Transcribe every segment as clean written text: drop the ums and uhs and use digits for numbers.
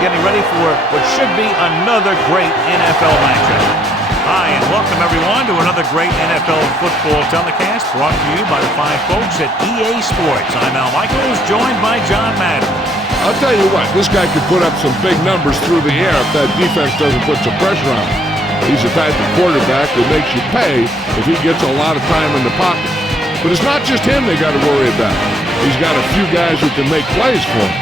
getting ready for what should be another great NFL matchup. Hi, and welcome everyone to another great NFL football telecast brought to you by the fine folks at EA Sports. I'm Al Michaels, joined by John Madden. I'll tell you what, this guy could put up some big numbers through the air if that defense doesn't put some pressure on him. He's the type of quarterback that makes you pay if he gets a lot of time in the pocket. But it's not just him they got to worry about. He's got a few guys who can make plays for him.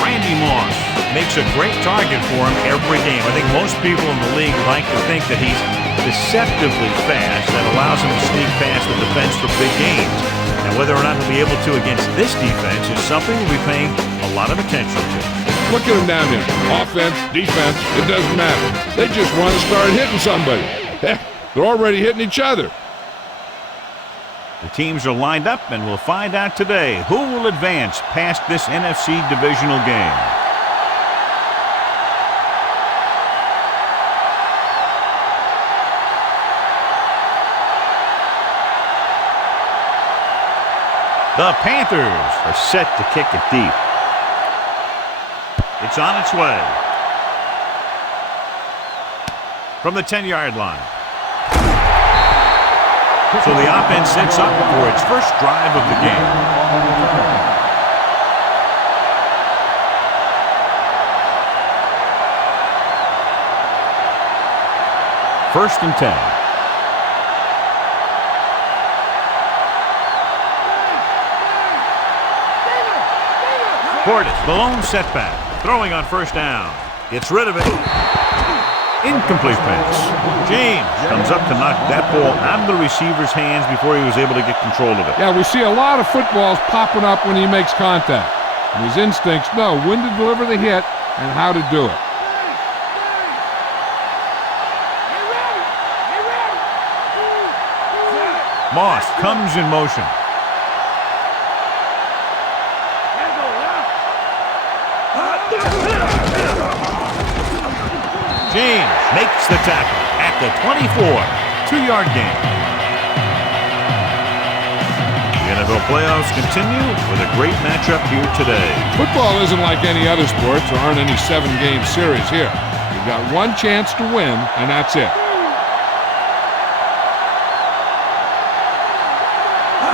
Randy Moss makes a great target for him every game. I think most people in the league like to think that he's deceptively fast. That allows him to sneak past the defense for big gains. Now, whether or not he'll be able to against this defense is something we'll be paying a lot of attention to. Look at him down here. Offense, defense, it doesn't matter. They just want to start hitting somebody. Heck, they're already hitting each other. The teams are lined up, and we'll find out today who will advance past this NFC divisional game. The Panthers are set to kick it deep. It's on its way. From the 10-yard line. So the offense sets up for its first drive of the game. First and 10. Portis, the lone setback. Throwing on first down. Gets rid of it. Incomplete pass. James comes up to knock that ball out of the receiver's hands before he was able to get control of it. Yeah, we see a lot of footballs popping up when he makes contact. And his instincts know when to deliver the hit and how to do it. Moss comes in motion. James makes the tackle at the 24. 2-yard gain. The NFL playoffs continue with a great matchup here today. Football isn't like any other sport. There aren't any 7-game series here. You've got one chance to win, and that's it.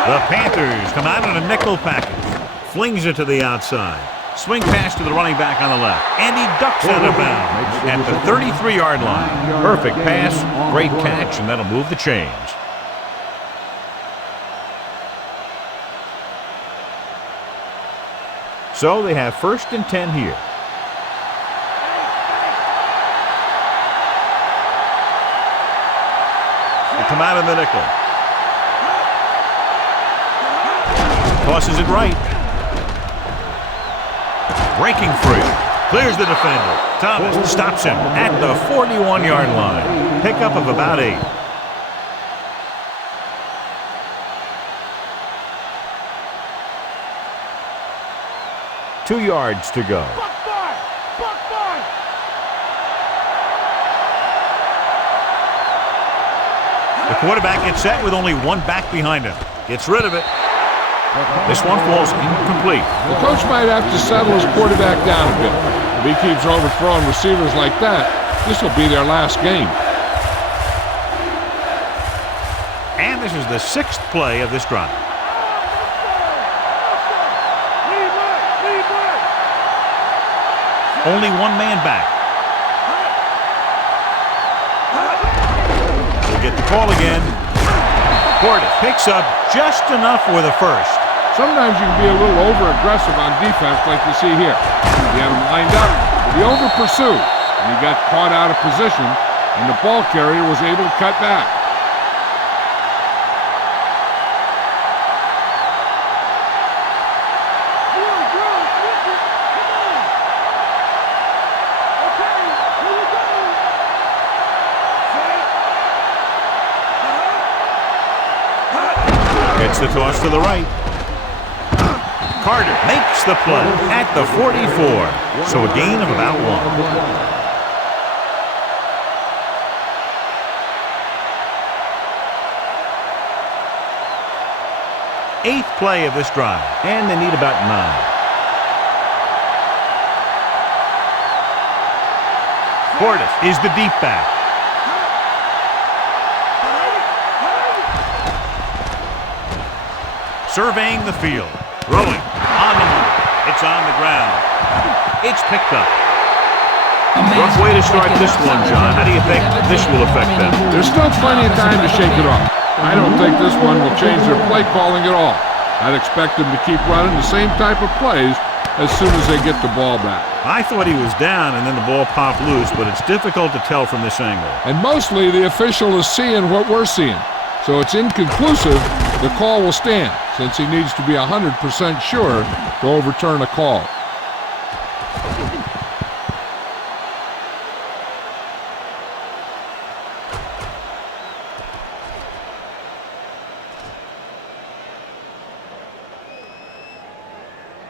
The Panthers come out in a nickel package. Flings it to the outside. Swing pass to the running back on the left. And he ducks out of bounds at the 33-yard line. Perfect pass, great catch, and that'll move the chains. So they have first and 10 here. They come out in the nickel. Tosses it right. Breaking free. Clears the defender. Thomas stops him at the 41-yard line. Pickup of about 8. Two yards to go. The quarterback gets set with only one back behind him. Gets rid of it. This one falls incomplete. The coach might have to settle his quarterback down a bit. If he keeps overthrowing receivers like that, this will be their last game. And this is the 6th play of this drive. Only one man back. We'll get the call again. Portis picks up just enough for the first. Sometimes you can be a little over-aggressive on defense like you see here. He had him lined up, but he over-pursued, and he got caught out of position, and the ball carrier was able to cut back. Gets the toss to the right. Carter makes the play at the 44. So a gain of about 1. 8th play of this drive, and they need about 9. Portis is the deep back. Surveying the field. Throwing. On the move. It's on the ground. It's picked up. Rough way to start this one, John. How do you think this will affect them? There's still plenty of time to shake it off. I don't think this one will change their play calling at all. I'd expect them to keep running the same type of plays as soon as they get the ball back. I thought he was down and then the ball popped loose, but it's difficult to tell from this angle. And mostly the official is seeing what we're seeing. So it's inconclusive. The call will stand since he needs to be 100% sure to overturn a call.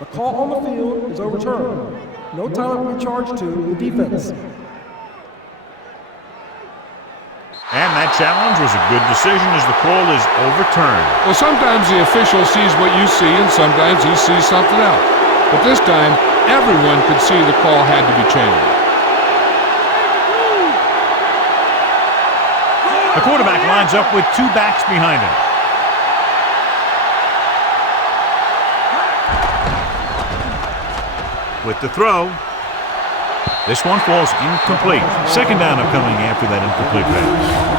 The call on the field is overturned. No time will be charged to the defense. And that challenge was a good decision as the call is overturned. Well, sometimes the official sees what you see and sometimes he sees something else. But this time, everyone could see the call had to be changed. The quarterback lines up with two backs behind him. With the throw, this one falls incomplete. Second down upcoming after that incomplete pass.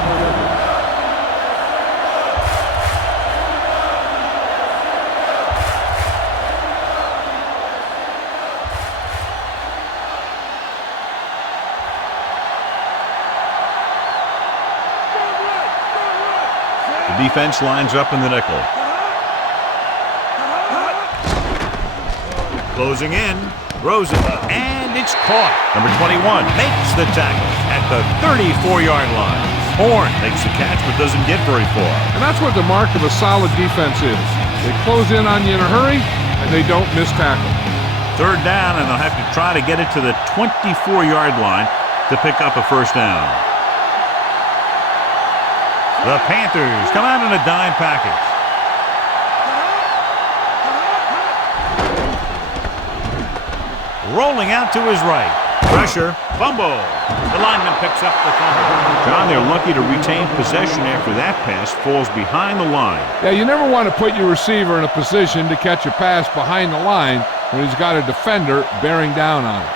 The defense lines up in the nickel. Closing in. Throws it, and it's caught. Number 21 makes the tackle at the 34-yard line. Horn makes the catch but doesn't get very far. And that's what the mark of a solid defense is. They close in on you in a hurry, and they don't miss tackle. Third down, and they'll have to try to get it to the 24-yard line to pick up a first down. The Panthers come out in a dime package. Rolling out to his right. Pressure. Fumble. The lineman picks up the fumble. John, they're lucky to retain possession after that pass falls behind the line. Yeah, you never want to put your receiver in a position to catch a pass behind the line when he's got a defender bearing down on him.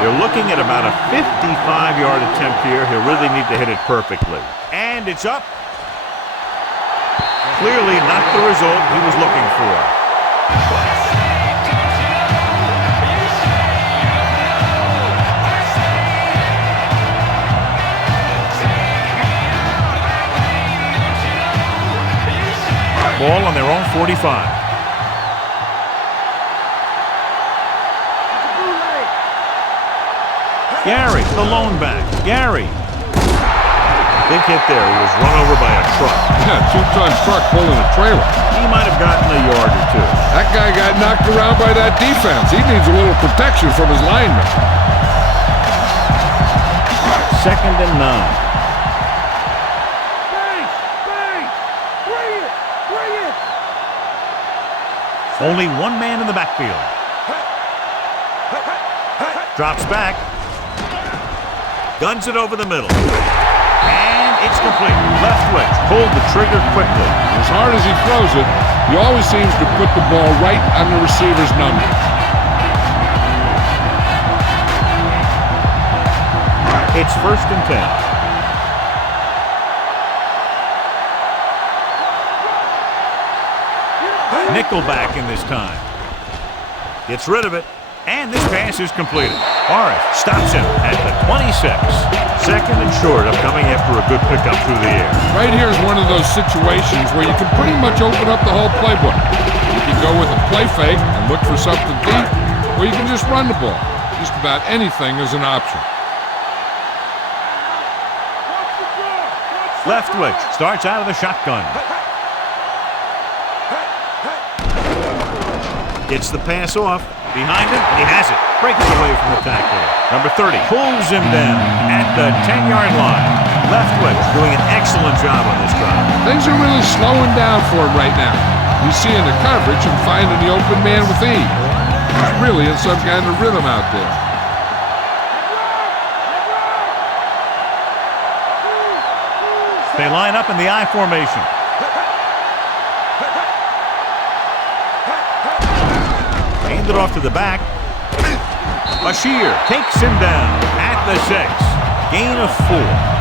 They're looking at about a 55-yard attempt here. He'll really need to hit it perfectly. And it's up. Clearly not the result he was looking for. Ball on their own 45. Gary, the lone back. Gary. Big hit there. He was run over by a truck. Yeah, two-ton truck pulling a trailer. He might have gotten a yard or two. That guy got knocked around by that defense. He needs a little protection from his linemen. 2nd and 9. Only one man in the backfield. Drops back. Guns it over the middle. And it's complete. Left switch. Pulled the trigger quickly. As hard as he throws it, he always seems to put the ball right on the receiver's number. It's 1st and 10. Nickelback in this time. Gets rid of it. And this pass is completed. Morris stops him at the 26. 2nd and short upcoming after a good pickup through the air. Right here is one of those situations where you can pretty much open up the whole playbook. You can go with a play fake and look for something deep, or you can just run the ball. Just about anything is an option. Left switch starts out of the shotgun. Gets the pass off. Behind him, and he has it. Breaks away from the tackler. Number 30 pulls him down at the 10-yard line. Leftwich doing an excellent job on this drive. Things are really slowing down for him right now. He's seeing the coverage and finding the open man with ease. He's really in some kind of rhythm out there. They line up in the I formation. Hand it off to the back. Bashir takes him down at the 6. Gain of 4.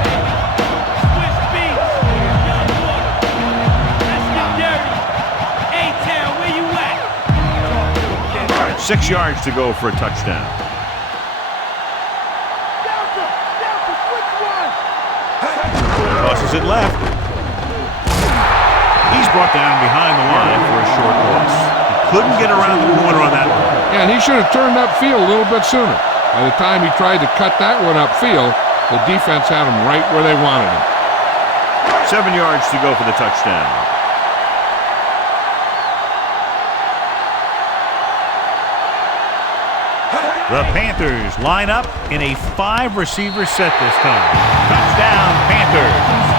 6 yards to go for a touchdown. Tosses it left. He's brought down behind the line for a short loss. He couldn't get around the corner on that one. Yeah, and he should have turned upfield a little bit sooner. By the time he tried to cut that one upfield, the defense had him right where they wanted him. 7 yards to go for the touchdown. The Panthers line up in a 5-receiver set this time. Touchdown, Panthers.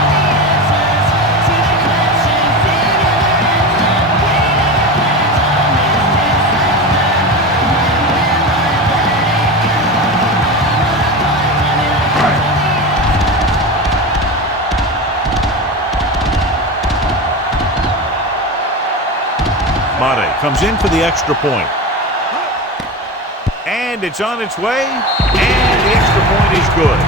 Madden comes in for the extra point. And it's on its way, and the extra point is good.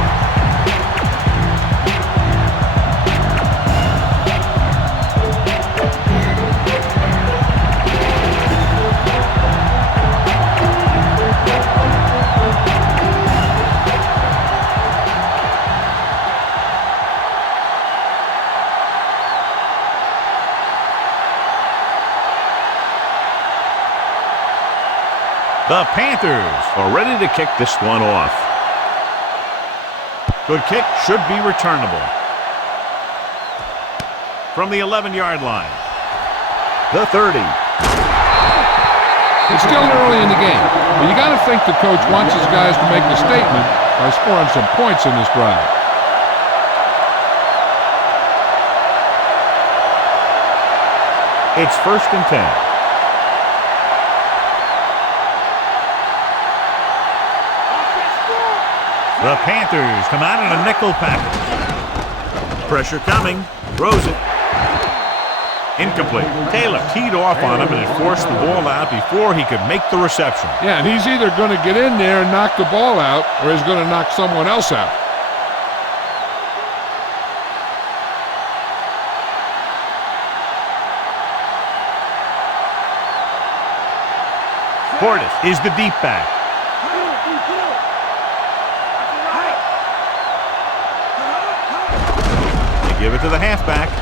The Panthers are ready to kick this one off. Good kick, should be returnable. From the 11-yard line. The 30. It's still early in the game, but you got to think the coach wants his guys to make a statement by scoring some points in this drive. It's 1st and 10. The Panthers come out in a nickel package. Pressure coming. Throws it. Incomplete. Taylor teed off on him and it forced the ball out before he could make the reception. Yeah, and he's either going to get in there and knock the ball out or he's going to knock someone else out. Portis is the deep back. Give it to the halfback.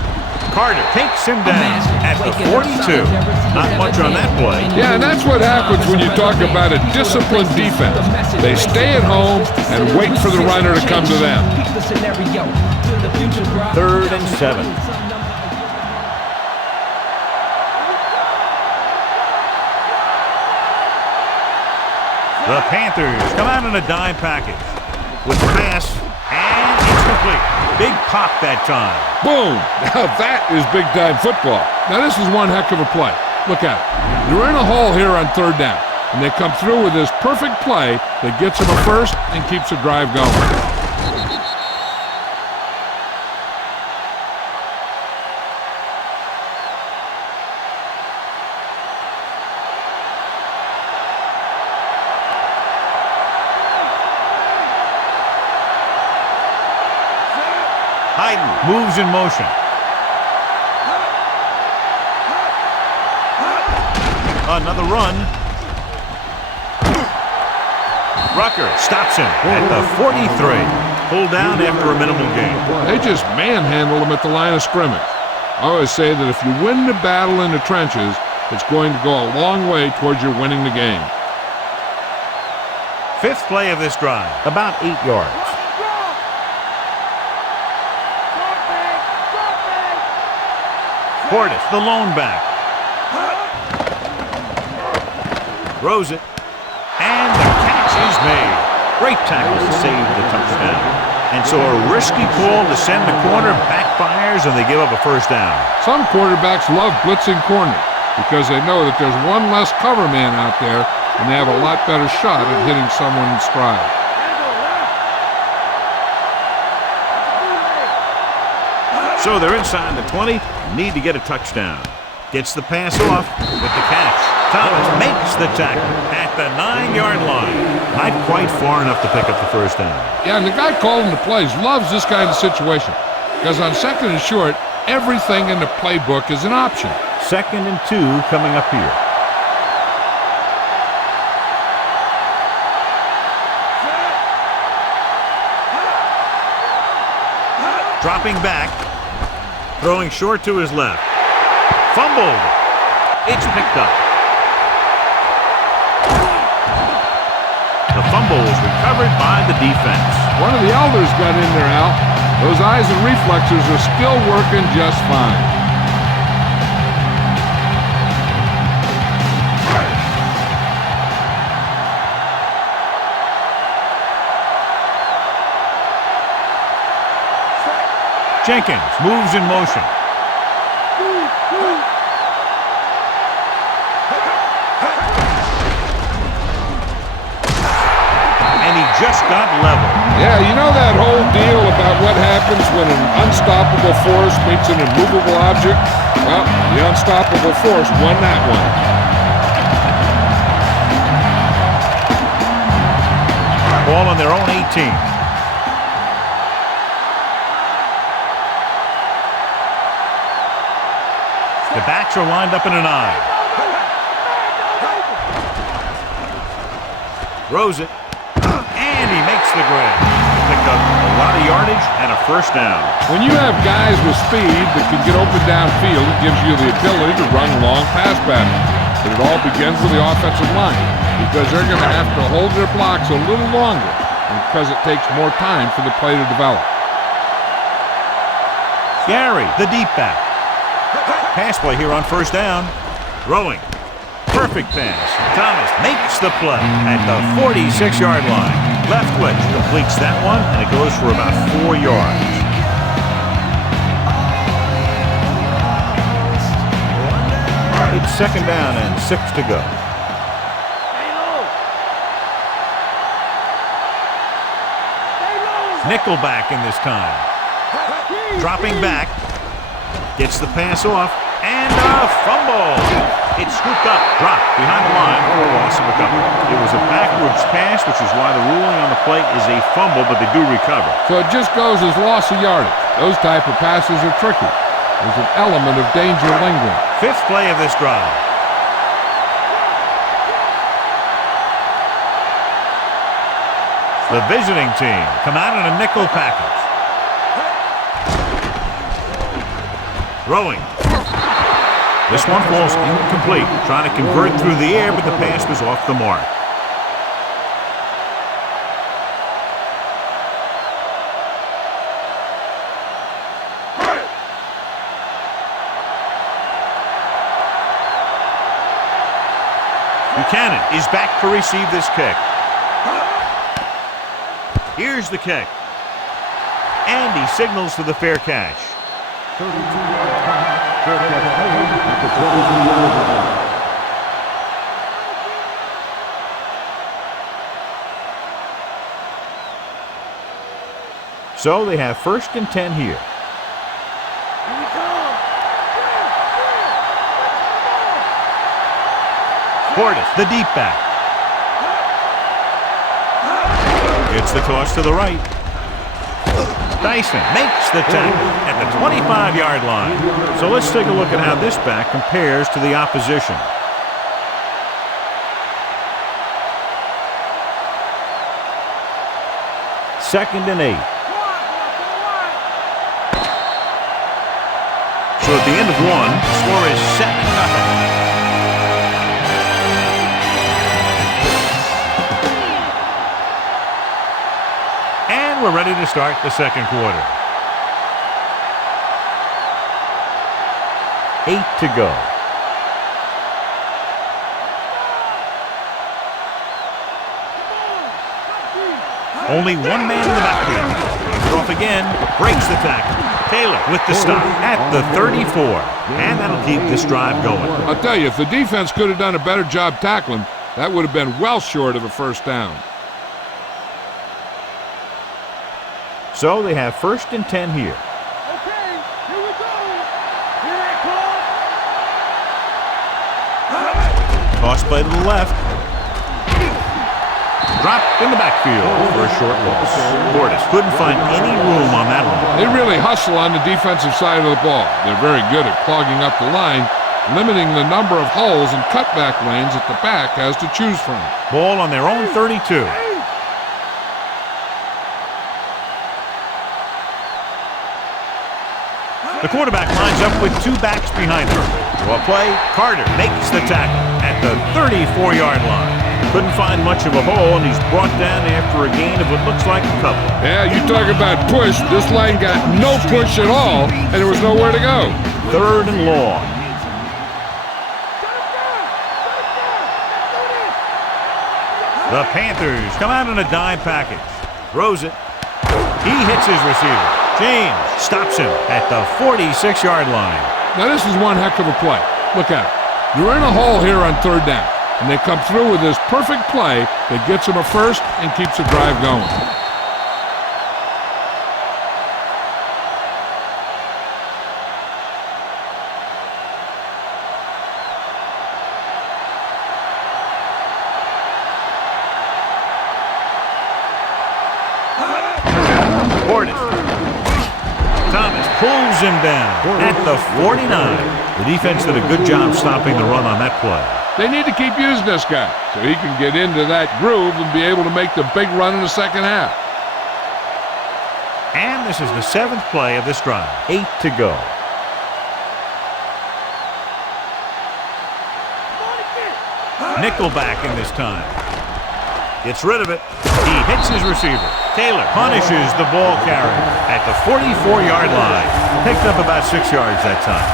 Carter takes him down at the 42. Not much on that play. Yeah, and that's what happens when you talk about a disciplined defense. They stay at home and wait for the runner to come to them. 3rd and 7. The Panthers come out in a dime package with the pass, and it's complete. Big pop that time. Boom! Now that is big-time football. Now this is one heck of a play. Look at it. They're in a hole here on 3rd down, and they come through with this perfect play that gets them a first and keeps the drive going. Hayden moves in motion. Another run. Rucker stops him at the 43. Pulled down after a minimal gain. They just manhandle him at the line of scrimmage. I always say that if you win the battle in the trenches, it's going to go a long way towards your winning the game. 5th play of this drive, about 8 yards. Portis, the lone back. Throws it. Great tackle to save the touchdown. And so a risky call to send the corner backfires, and they give up a first down. Some quarterbacks love blitzing corner because they know that there's one less cover man out there, and they have a lot better shot at hitting someone in stride. So they're inside the 20, need to get a touchdown. Gets the pass off with the catch. Thomas makes the tackle at the 9-yard line. Not quite far enough to pick up the first down. Yeah, and the guy calling the plays loves this kind of situation because on 2nd and short, everything in the playbook is an option. 2nd and 2 coming up here. Dropping back. Throwing short to his left. Fumbled. It's picked up. The fumble was recovered by the defense. One of the elders got in there, Al. Those eyes and reflexes are still working just fine. Jenkins moves in motion. And he just got level. Yeah, you know that whole deal about what happens when an unstoppable force meets an immovable object? Well, the unstoppable force won that one. Ball on their own 18. The backs are lined up in an eye. Throws it. And he makes the grab. Picked up a lot of yardage and a first down. When you have guys with speed that can get open downfield, it gives you the ability to run long pass patterns. But it all begins with the offensive line because they're going to have to hold their blocks a little longer because it takes more time for the play to develop. Gary, the deep back. Pass play here on first down. Throwing. Perfect pass. Thomas makes the play at the 46-yard line. Left foot completes that one, and it goes for about 4 yards. It's 2nd down and 6 to go. Nickelback in this time. Dropping back. Gets the pass off, and a fumble. It's scooped up, dropped behind the line for a loss of a couple. It was a backwards pass, which is why the ruling on the play is a fumble, but they do recover. So it just goes as loss of yardage. Those type of passes are tricky. There's an element of danger lingering. 5th play of this drive. The visiting team come out in a nickel package. Throwing. This one falls incomplete. Trying to convert through the air, but the pass was off the mark. Buchanan is back to receive this kick. Here's the kick. And he signals for the fair catch. 32-yard punt. Fair catch made at the 22-yard line. So they have 1st and 10 here. Portis, the deep back. It's the toss to the right. Dyson makes the tackle at the 25-yard line. So let's take a look at how this back compares to the opposition. Second and 8. So at the end of one, the score is 7-0. We're ready to start the second quarter. 8 to go. Only one man in the backfield. Hands it off again. Breaks the tackle. Taylor with the stop at the 34. And that'll keep this drive going. I'll tell you, if the defense could have done a better job tackling, that would have been well short of a first down. So they have 1st and 10 here. Okay, here we go. Here they come. Toss play to the left. Dropped in the backfield for a short loss. Portis couldn't find any room on that one. They really hustle on the defensive side of the ball. They're very good at clogging up the line, limiting the number of holes and cutback lanes that the back has to choose from. Ball on their own 32. The quarterback lines up with 2 backs behind him. Draw play, Carter makes the tackle at the 34-yard line. Couldn't find much of a hole, and he's brought down after a gain of what looks like a couple. Yeah, you talk about push. This line got no push at all, and there was nowhere to go. 3rd and long. The Panthers come out in a dime package. Throws it. He hits his receiver. James stops him at the 46-yard line. Now, this is one heck of a play. Look at it. You're in a hole here on 3rd down, and they come through with this perfect play that gets them a first and keeps the drive going. Thomas pulls him down at the 49. The defense did a good job stopping the run on that play. They need to keep using this guy so he can get into that groove and be able to make the big run in the second half. And this is the 7th play of this drive. 8 to go. Nickelback in this time. Gets rid of it. He hits his receiver. Taylor punishes the ball carrier at the 44-yard line. Picked up about 6 yards that time.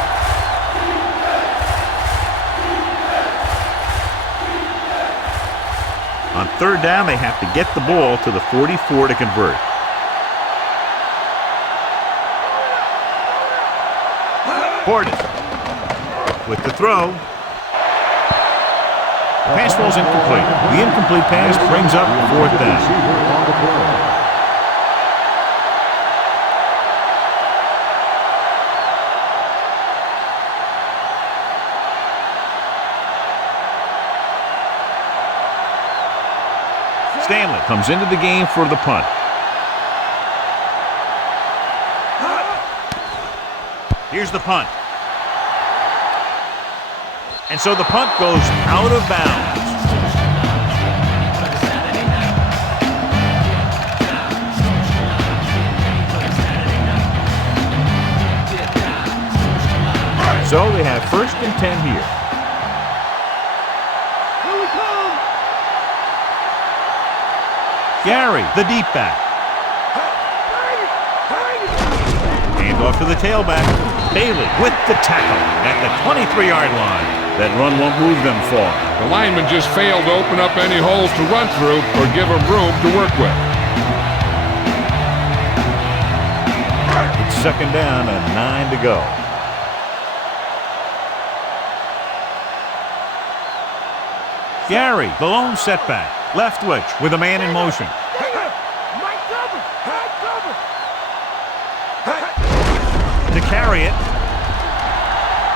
On 3rd down, they have to get the ball to the 44 to convert. Portis with the throw. Pass falls incomplete. The incomplete pass brings up 4th down. Stanley comes into the game for the punt. Here's the punt. And so the punt goes out of bounds. So they have 1st and 10 here. Here we come. Gary, the deep back. Hand off to the tailback. Bailey with the tackle at the 23-yard line. That run won't move them far. The lineman just failed to open up any holes to run through or give him room to work with. It's 2nd down and 9 to go. Gary, the lone setback. Left witch with a man in motion. To carry it.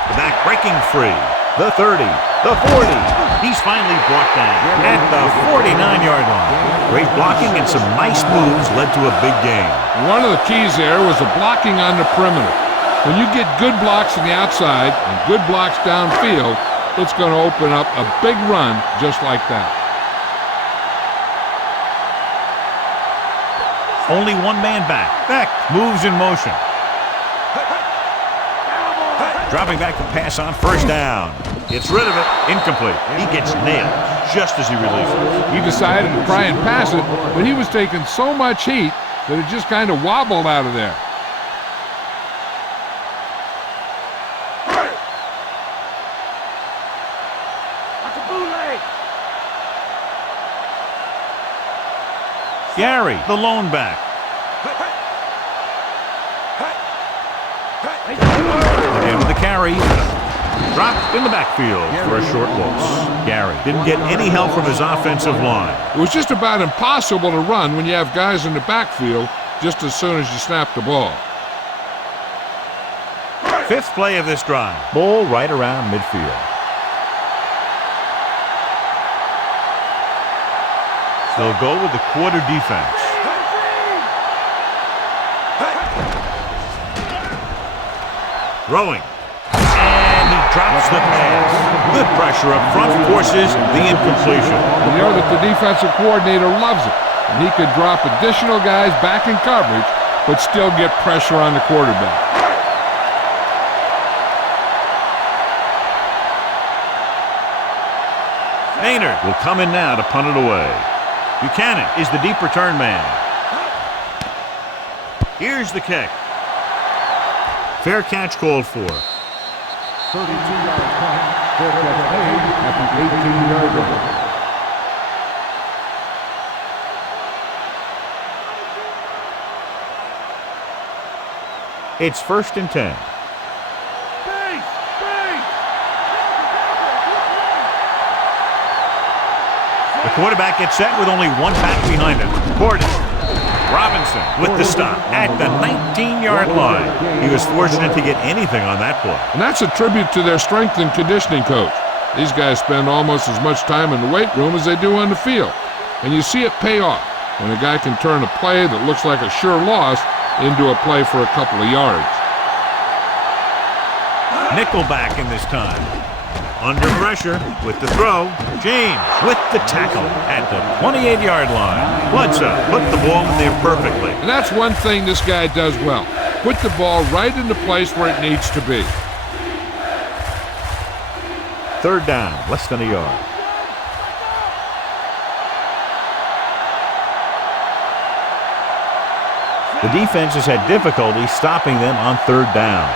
The back breaking free. The 30, the 40. He's finally brought down at the 49-yard line. Great blocking and some nice moves led to a big game. One of the keys there was the blocking on the perimeter. When you get good blocks on the outside and good blocks downfield, it's going to open up a big run just like that. Only one man back. Beck moves in motion. Dropping back to pass on 1st down. Gets rid of it. Incomplete. He gets nailed just as he releases. He decided to try and pass it, but he was taking so much heat that it just kind of wobbled out of there. Gary, the lone back. And with the carry, dropped in the backfield for a short loss. Gary didn't get any help from his offensive line. It was just about impossible to run when you have guys in the backfield just as soon as you snap the ball. Fifth play of this drive. Ball right around midfield. They'll go with the quarter defense. Throwing. And he drops the pass. Good pressure up front forces the incompletion. You know that the defensive coordinator loves it. And he could drop additional guys back in coverage, but still get pressure on the quarterback. Maynard will come in now to punt it away. Buchanan is the deep return man. Here's the kick. Fair catch called for. 32-yard punt. Fair catch made at the 18-yard line. It's 1st and 10. The quarterback gets set with only one back behind him. Gordon. Robinson with the stop at the 19-yard line. He was fortunate to get anything on that play. And that's a tribute to their strength and conditioning coach. These guys spend almost as much time in the weight room as they do on the field. And you see it pay off when a guy can turn a play that looks like a sure loss into a play for a couple of yards. Nickelback in this time. Under pressure with the throw. James with the tackle at the 28-yard line. Bledsoe put the ball in there perfectly. And that's one thing this guy does well. Put the ball right in the place where it needs to be. 3rd down, less than a yard. The defense has had difficulty stopping them on 3rd down.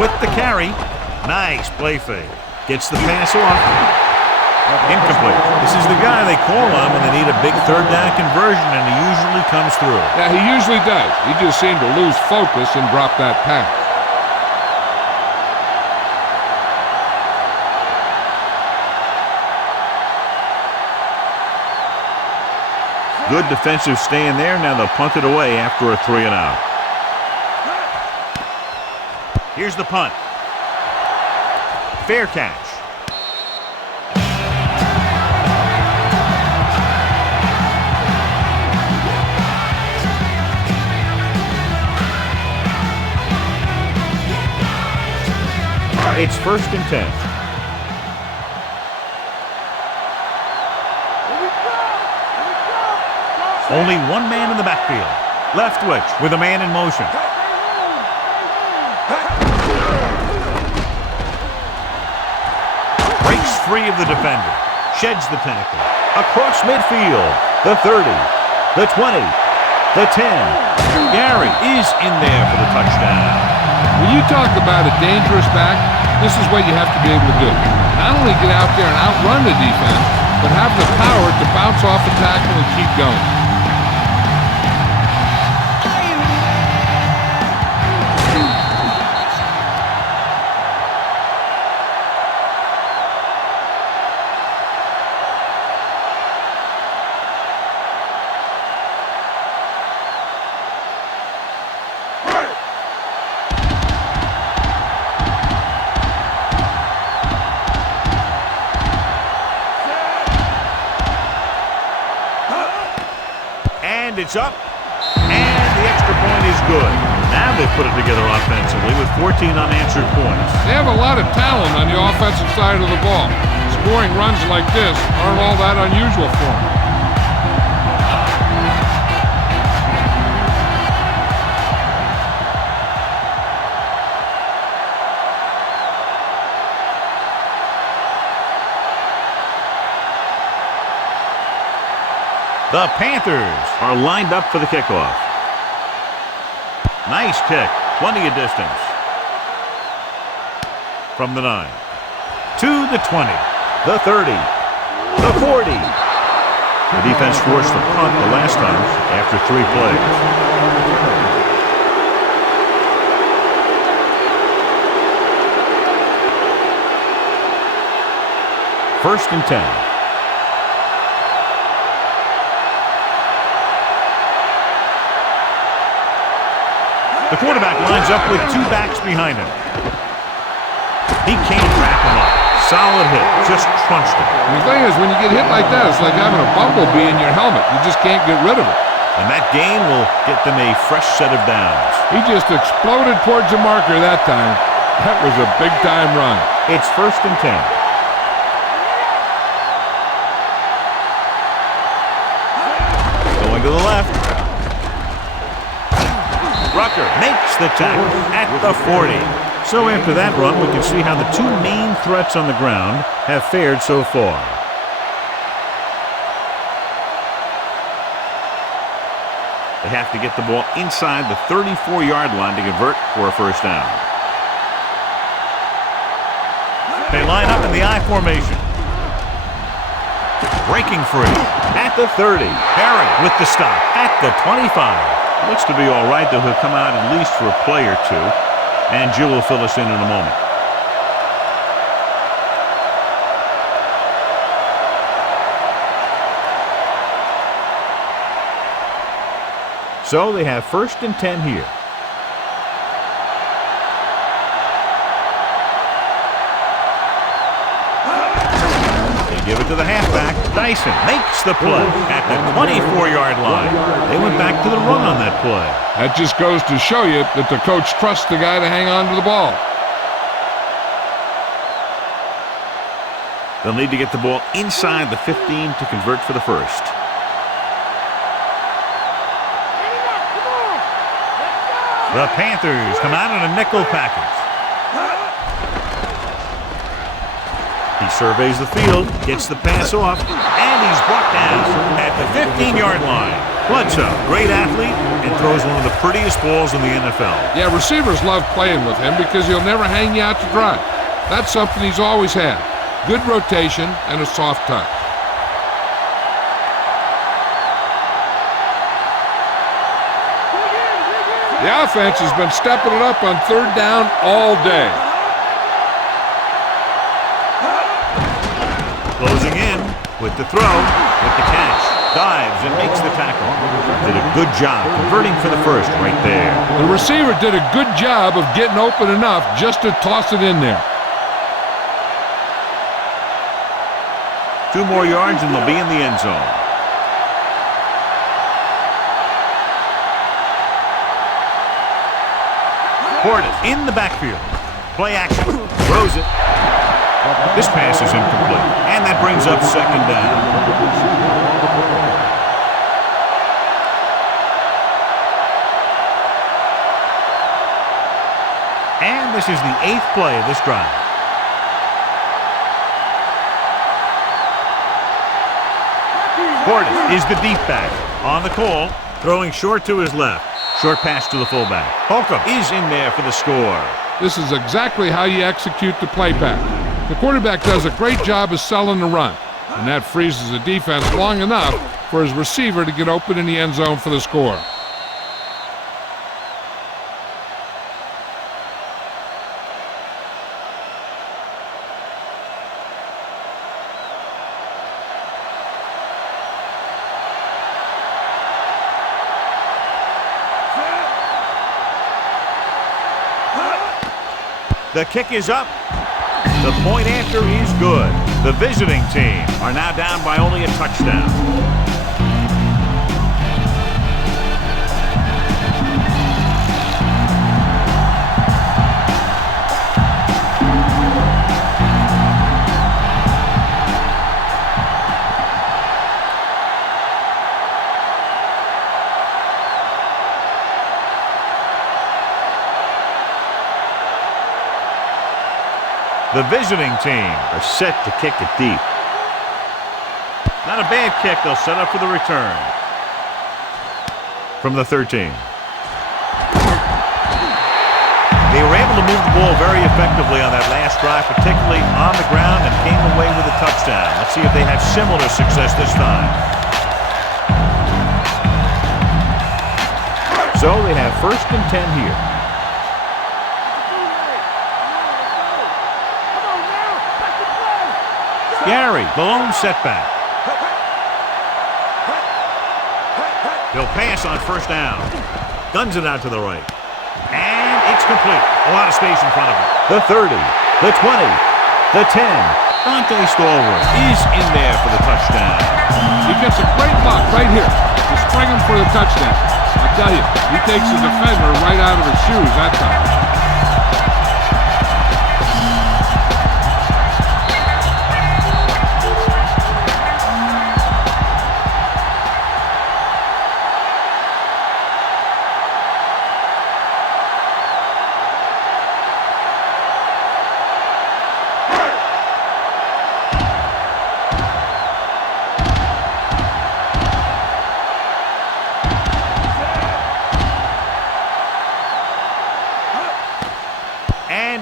With the carry. Nice play fake. Gets the pass off. Incomplete. This is the guy they call on when they need a big 3rd down conversion, and he usually comes through. Yeah, he usually does. He just seemed to lose focus and drop that pass. Good defensive stand there. Now they'll punt it away after a 3 and out. Here's the punt. Fair catch. It's 1st and 10. Only one man in the backfield. Leftwich with a man in motion. Breaks free of the defender. Sheds the tackle. Across midfield. The 30. The 20. The 10. Gary is in there for the touchdown. When you talk about a dangerous back, this is what you have to be able to do. Not only get out there and outrun the defense, but have the power to bounce off a tackle and keep going. It's up, and the extra point is good. Now they've put it together offensively with 14 unanswered points. They have a lot of talent on the offensive side of the ball. Scoring runs like this aren't all that unusual for them. The Panthers are lined up for the kickoff. Nice kick. Plenty of distance. From the 9. To the 20. The 30. The 40. The defense forced a punt the last time after 3 plays. First and 10. The quarterback lines up with 2 backs behind him. He can't wrap him up. Solid hit. Just crunched it. And the thing is, when you get hit like that, it's like having a bumblebee in your helmet. You just can't get rid of it. And that gain will get them a fresh set of downs. He just exploded towards the marker that time. That was a big-time run. It's first and 10. Going to the left. Rucker makes the tackle at the 40. So after that run, we can see how the 2 main threats on the ground have fared so far. They have to get the ball inside the 34-yard line to convert for a first down. They line up in the I formation. Breaking free at the 30. Herring with the stop at the 25. Looks to be all right, though he'll come out at least for a play or 2. And Jill will fill us in a moment. So they have first and 10 here. They give it to the halfback. Dyson makes the play at the 24-yard line. They went back to the run on that play. That just goes to show you that the coach trusts the guy to hang on to the ball. They'll need to get the ball inside the 15 to convert for the first. The Panthers come out in a nickel package. He surveys the field, gets the pass off, and he's brought down at the 15-yard line. Bledsoe, great athlete, and throws one of the prettiest balls in the NFL. Yeah, receivers love playing with him because he'll never hang you out to dry. That's something he's always had. Good rotation and a soft touch. The offense has been stepping it up on 3rd down all day. Closing in with the throw, with the catch. Dives and makes the tackle. Did a good job converting for the first right there. The receiver did a good job of getting open enough just to toss it in there. 2 more yards and they'll be in the end zone. Portis in the backfield. Play action. Throws it. This pass is incomplete. And that brings up second down. And this is the 8th play of this drive. Portis is the deep back. On the call, throwing short to his left. Short pass to the fullback. Holcomb is in there for the score. This is exactly how you execute the play back. The quarterback does a great job of selling the run, and that freezes the defense long enough for his receiver to get open in the end zone for the score. The kick is up. The point after is good. The visiting team are now down by only a touchdown. The visiting team are set to kick it deep. Not a bad kick. They'll set up for the return. From the 13. They were able to move the ball very effectively on that last drive, particularly on the ground, and came away with a touchdown. Let's see if they have similar success this time. So they have 1st and 10 here. Gary, the lone setback. He'll pass on 1st down. Guns it out to the right. And it's complete. A lot of space in front of him. The 30, the 20, the 10. Dante Stallworth is in there for the touchdown. He gets a great look right here to spring him for the touchdown. I tell you, he takes the defender right out of his shoes that time.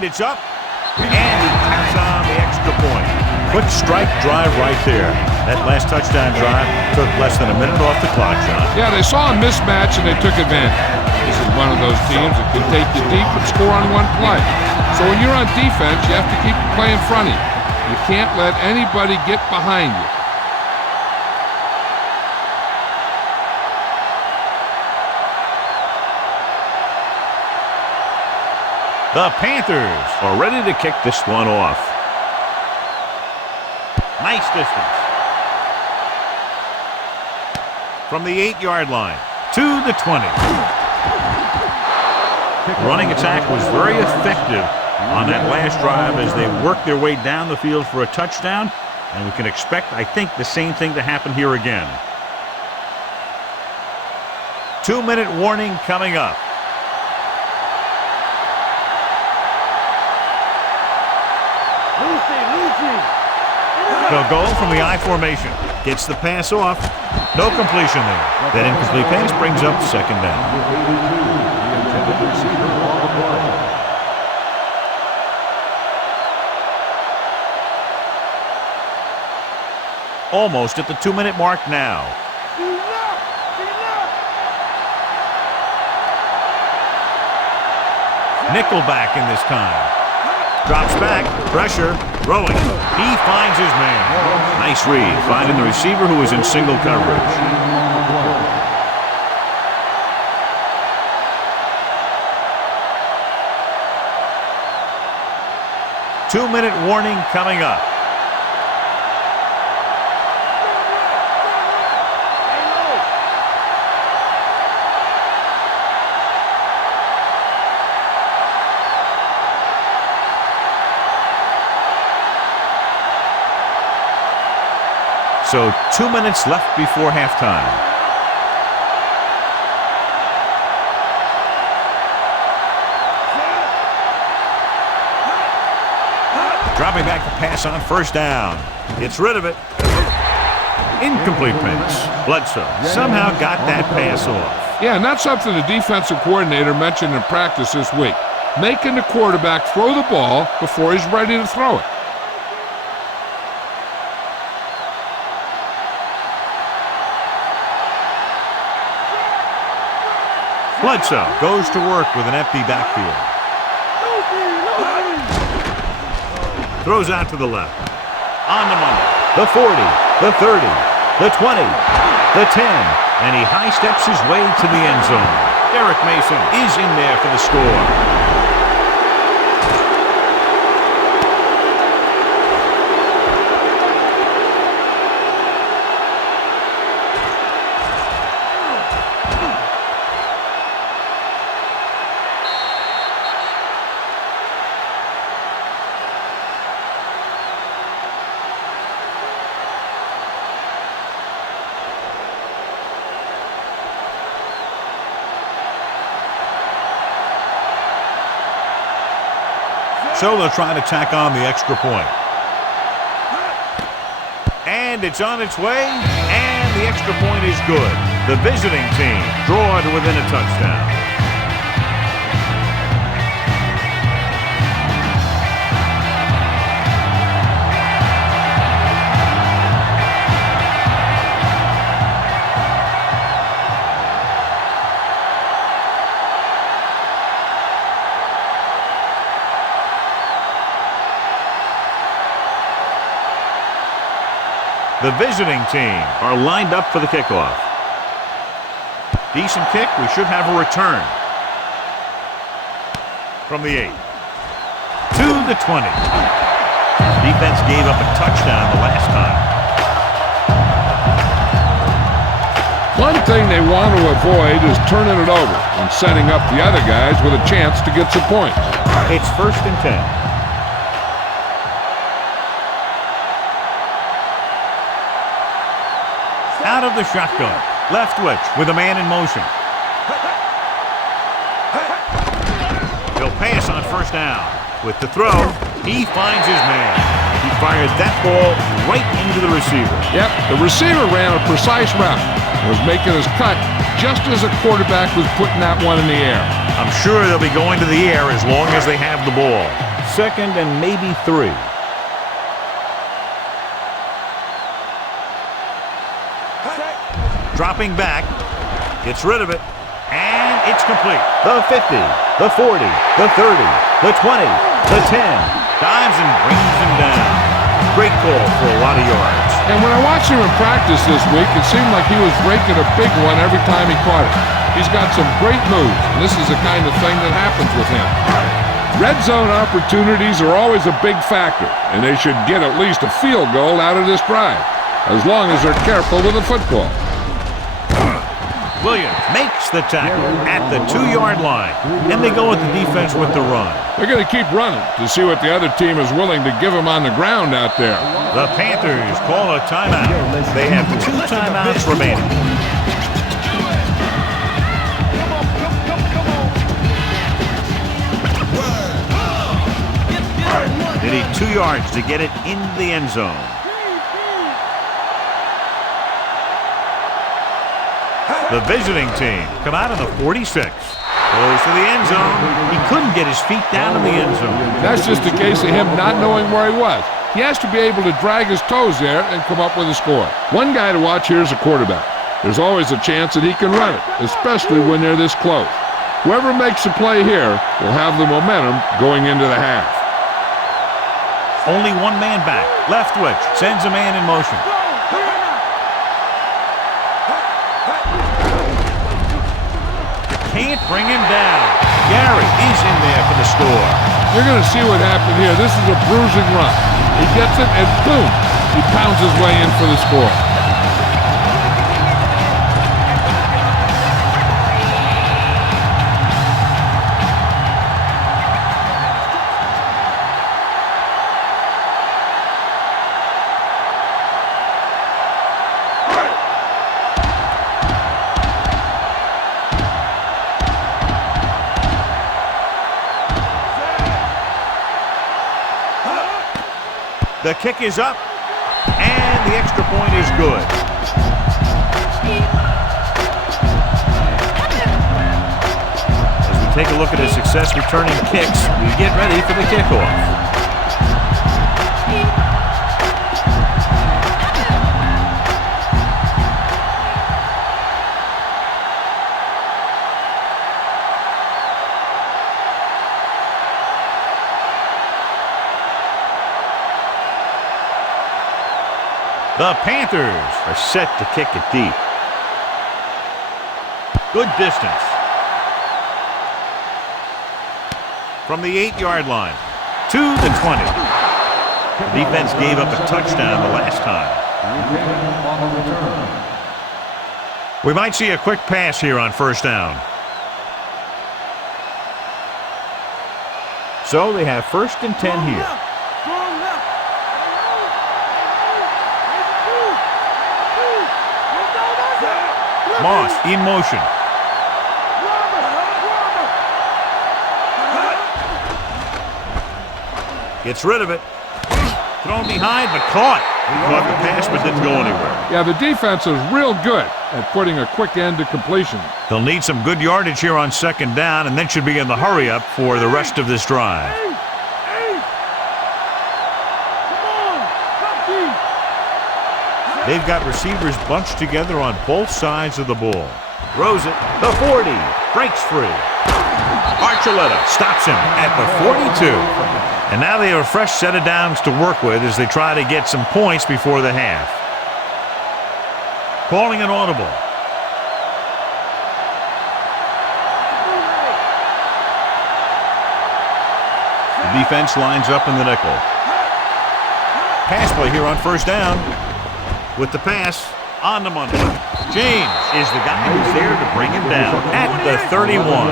It's up, and he taps on the extra point. Quick strike drive right there. That last touchdown drive took less than a minute off the clock, John. Yeah, they saw a mismatch, and they took advantage. This is one of those teams that can take you deep and score on one play. So when you're on defense, you have to keep the play in front of you. You can't let anybody get behind you. The Panthers are ready to kick this one off. Nice distance. From the 8-yard line to the 20. The running attack was very effective on that last drive as they worked their way down the field for a touchdown. And we can expect, I think, the same thing to happen here again. 2-minute warning coming up. They'll go from the I formation. Gets the pass off. No completion there. That incomplete pass brings up 2nd down. Almost at the 2-minute mark now. Nickelback in this time. Drops back, pressure, throwing. He finds his man. Nice read, finding the receiver who was in single coverage. Two-minute warning coming up. So 2 minutes left before halftime. Dropping back to pass on 1st down. Gets rid of it. Incomplete pass. Bledsoe somehow got that pass off. Yeah, and that's something the defensive coordinator mentioned in practice this week. Making the quarterback throw the ball before he's ready to throw it. Bledsoe goes to work with an empty backfield. Throws out to the left. On the money. The 40, the 30, the 20, the 10. And he high steps his way to the end zone. Derek Mason is in there for the score. So they'll try to tack on the extra point. And it's on its way, and the extra point is good. The visiting team draw to within a touchdown. The visiting team are lined up for the kickoff. Decent kick. We should have a return. From the 8. To the 20. Defense gave up a touchdown the last time. One thing they want to avoid is turning it over and setting up the other guys with a chance to get some points. It's 1st and 10. Out of the shotgun. Leftwich with a man in motion. He'll pass on 1st down. With the throw, he finds his man. He fired that ball right into the receiver. Yep, the receiver ran a precise route. Was making his cut just as a quarterback was putting that one in the air. I'm sure they'll be going to the air as long as they have the ball. 2nd and maybe 3. Dropping back, gets rid of it, and it's complete. The 50, the 40, the 30, the 20, the 10. Dives and brings him down. Great call for a lot of yards. And when I watched him in practice this week, it seemed like he was breaking a big one every time he caught it. He's got some great moves, and this is the kind of thing that happens with him. Red zone opportunities are always a big factor, and they should get at least a field goal out of this drive, as long as they're careful with the football. Williams makes the tackle at the 2-yard line, and they go with the defense with the run. They're going to keep running to see what the other team is willing to give them on the ground out there. The Panthers call a timeout. They have 2 timeouts remaining. They need 2 yards to get it into the end zone. The visiting team come out of the 46. Goes to the end zone. He couldn't get his feet down in the end zone. That's just a case of him not knowing where he was. He has to be able to drag his toes there and come up with a score. One guy to watch here is a quarterback. There's always a chance that he can run it, especially when they're this close. Whoever makes the play here will have the momentum going into the half. Only one man back. Leftwich sends a man in motion. Can't bring him down. Gary is in there for the score. You're going to see what happened here. This is a bruising run. He gets it, and boom, he pounds his way in for the score. The kick is up, and the extra point is good. As we take a look at his success returning kicks, we get ready for the kickoff. The Panthers are set to kick it deep. Good distance. From the 8-yard line to the 20. The defense gave up a touchdown the last time. We might see a quick pass here on 1st down. So they have 1st and 10 here. Moss in motion. Gets rid of it. Thrown behind, but caught. He caught the pass, but didn't go anywhere. Yeah, the defense is real good at putting a quick end to completion. They'll need some good yardage here on 2nd down, and then should be in the hurry-up for the rest of this drive. They've got receivers bunched together on both sides of the ball. Throws it. The 40. Breaks free. Archuleta stops him at the 42. And now they have a fresh set of downs to work with as they try to get some points before the half. Calling an audible. The defense lines up in the nickel. Pass play here on first down. With the pass on the money. James is the guy who's there to bring him down at the 31.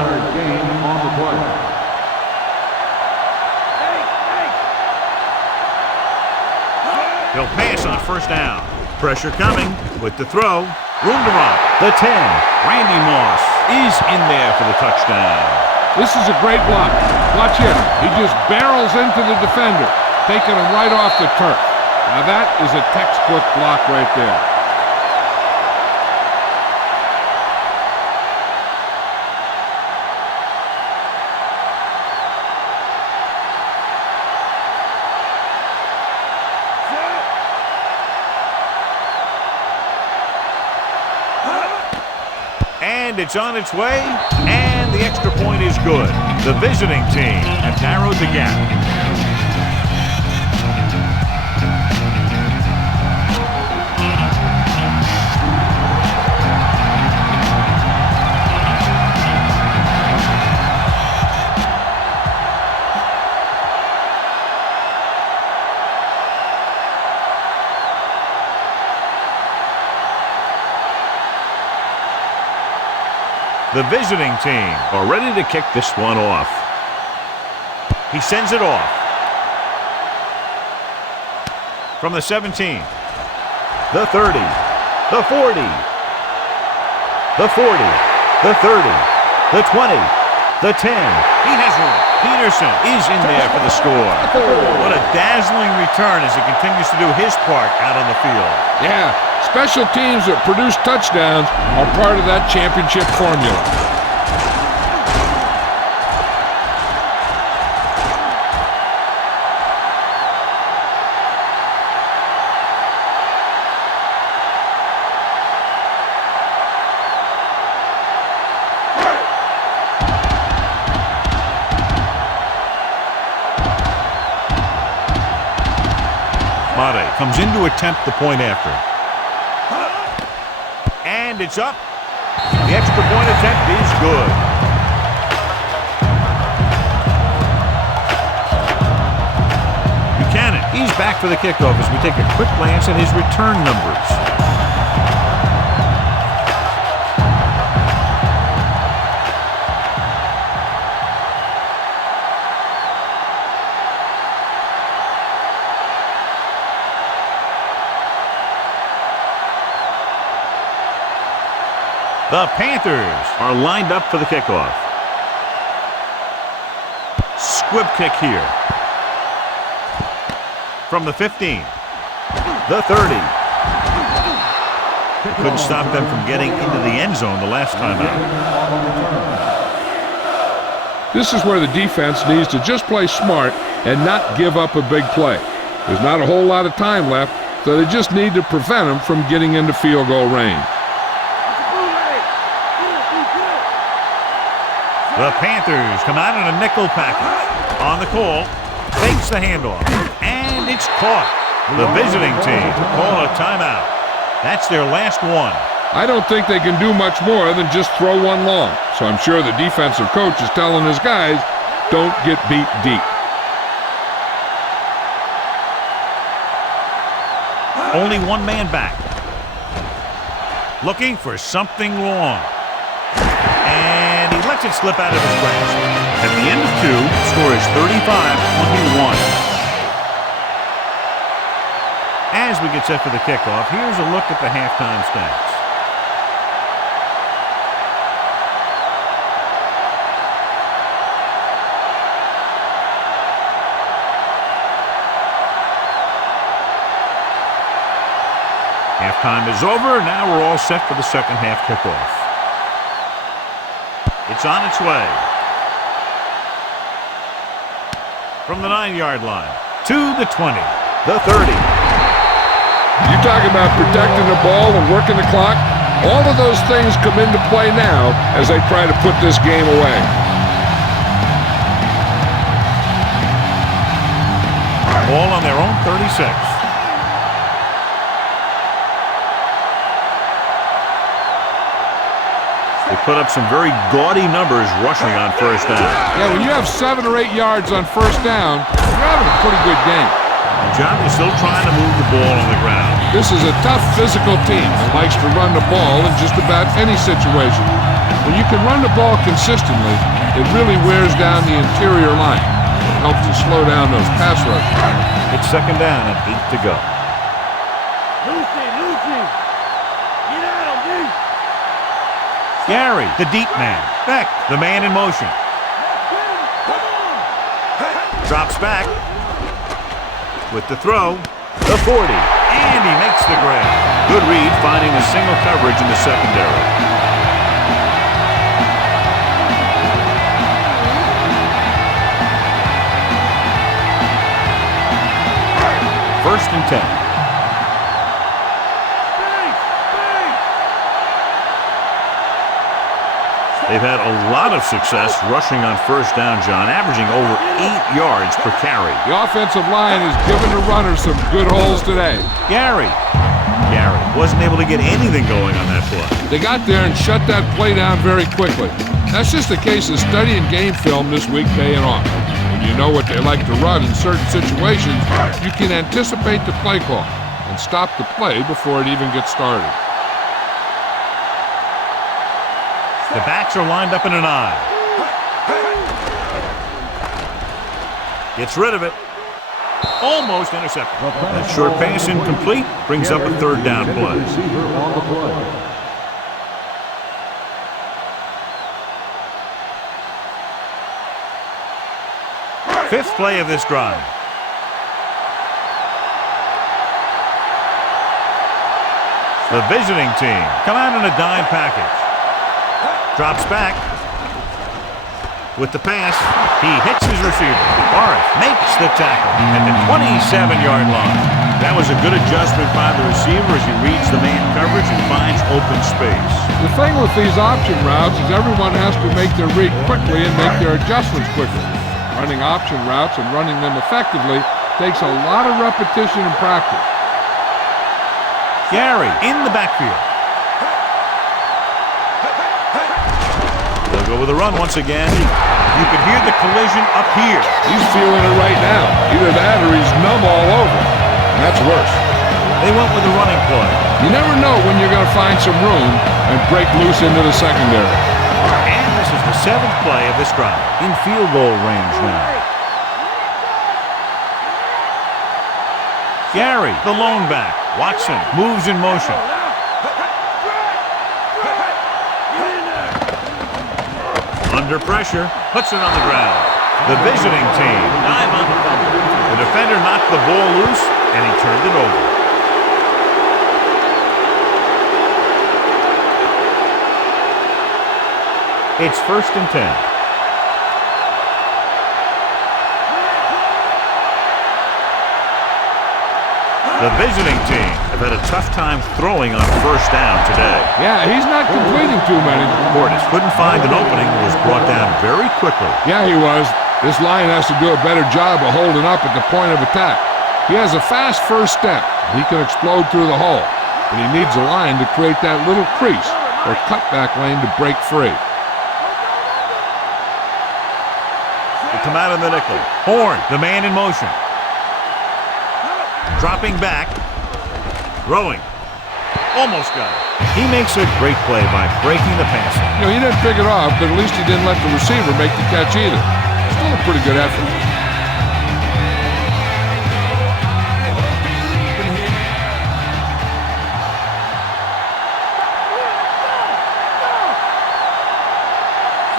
He'll pass on first down. Pressure coming with the throw. Room to run. The 10. Randy Moss is in there for the touchdown. This is a great block. Watch him. He just barrels into the defender, taking him right off the turf. Now that is a textbook block right there. And it's on its way, and the extra point is good. The visiting team have narrowed the gap. The visiting team are ready to kick this one off. He sends it off. From the 17. The 30. The 40. The 40. The 30. The 20. The 10. He has one. Peterson is in there for the score. What a dazzling return as he continues to do his part out on the field. Yeah, special teams that produce touchdowns are part of that championship formula. Madden comes in to attempt the point after. And it's up. The extra point attempt is good. Buchanan, he's back for the kickoff as we take a quick glance at his return numbers. The Panthers are lined up for the kickoff. Squib kick here. From the 15. The 30. Couldn't stop them from getting into the end zone the last time out. This is where the defense needs to just play smart and not give up a big play. There's not a whole lot of time left, so they just need to prevent them from getting into field goal range. The Panthers come out in a nickel package. On the call, fakes the handoff, and it's caught. The visiting team call a timeout. That's their last one. I don't think they can do much more than just throw one long, so I'm sure the defensive coach is telling his guys, don't get beat deep. Only one man back. Looking for something long. And he lets it slip out of his grasp. At the end of 2, the score is 35-21. As we get set for the kickoff, here's a look at the halftime stats. Halftime is over. Now we're all set for the second half kickoff. It's on its way. From the 9-yard line to the 20, the 30. You talk about protecting the ball and working the clock. All of those things come into play now as they try to put this game away. Ball on their own 36. put up some very gaudy numbers rushing on first down. Yeah, when you have 7 or 8 yards on first down, you're having a pretty good game. And John is still trying to move the ball on the ground. This is a tough physical team that likes to run the ball in just about any situation. When you can run the ball consistently, it really wears down the interior line. It helps to slow down those pass rushes. It's second down and 8 to go. Gary, the deep man. Beck, the man in motion. Drops back with the throw. The 40. And he makes the grab. Good read, finding the single coverage in the secondary. First and 10. They've had a lot of success rushing on first down, John, averaging over 8 yards per carry. The offensive line has given the runners some good holes today. Gary wasn't able to get anything going on that play. They got there and shut that play down very quickly. That's just a case of studying game film this week paying off. When you know what they like to run in certain situations, you can anticipate the play call and stop the play before it even gets started. The backs are lined up in an I. Gets rid of it. Almost intercepted. That short pass incomplete brings up a third down play. Fifth play of this drive. The visiting team come out in a dime package. Drops back with the pass. He hits his receiver. Morris makes the tackle at the 27-yard line. That was a good adjustment by the receiver as he reads the man coverage and finds open space. The thing with these option routes is everyone has to make their read quickly and make their adjustments quickly. Running option routes and running them effectively takes a lot of repetition and practice. Gary in the backfield. They'll go with a run once again. You can hear the collision up here. He's feeling it right now. Either that or he's numb all over. And that's worse. They went with the running play. You never know when you're going to find some room and break loose into the secondary. And this is the 7th play of this drive. In field goal range now. Gary, the lone back. Watson moves in motion. Under pressure, puts it on the ground. The visiting team dive on the fumble. The defender knocked the ball loose, and he turned it over. It's first and 10. The visiting team have had a tough time throwing on first down today. Yeah, he's not completing too many. Portis couldn't find an opening and was brought down very quickly. Yeah, he was. This line has to do a better job of holding up at the point of attack. He has a fast first step. He can explode through the hole. But he needs a line to create that little crease or cutback lane to break free. They come out of the nickel. Horn, the man in motion. Dropping back. Throwing. Almost got it. He makes a great play by breaking the pass. You know, he didn't pick it off, but at least he didn't let the receiver make the catch either. Still a pretty good effort.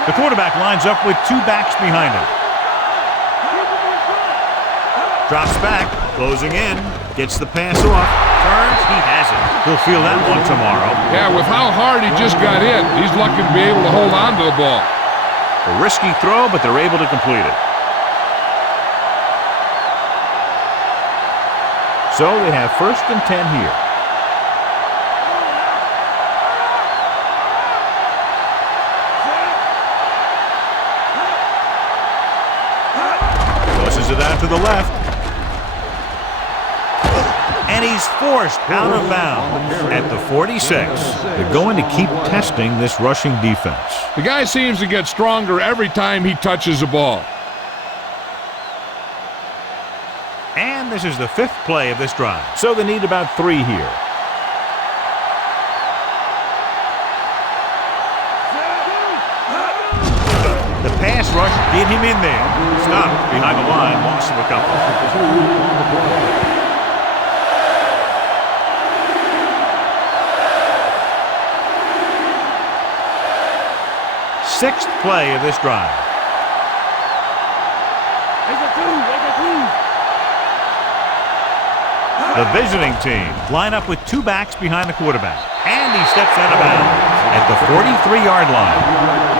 The quarterback lines up with 2 backs behind him. Drops back, closing in, gets the pass off, turns, he has it. He'll feel that one tomorrow. Yeah, with how hard he just got hit, he's lucky to be able to hold on to the ball. A risky throw, but they're able to complete it. So they have first and 10 here. Tosses it out to the left. And And he's forced out of bounds at the 46. They're going to keep testing this rushing defense. The guy seems to get stronger every time he touches the ball. And this is the 5th play of this drive. So they need about 3 here. The pass rush did him in there. Stopped behind the line, loss of a couple. 6th play of this drive. The visiting team line up with 2 backs behind the quarterback. And he steps out of bounds at the 43-yard line.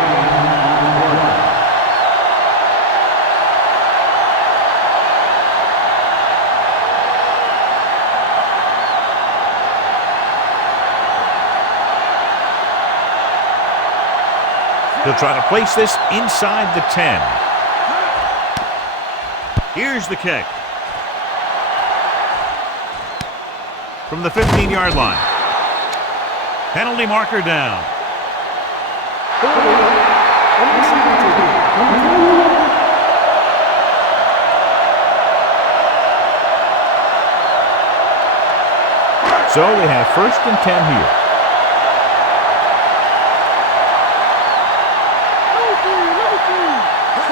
He'll try to place this inside the 10. Here's the kick. From the 15-yard line. Penalty marker down. So they have 1st and 10 here.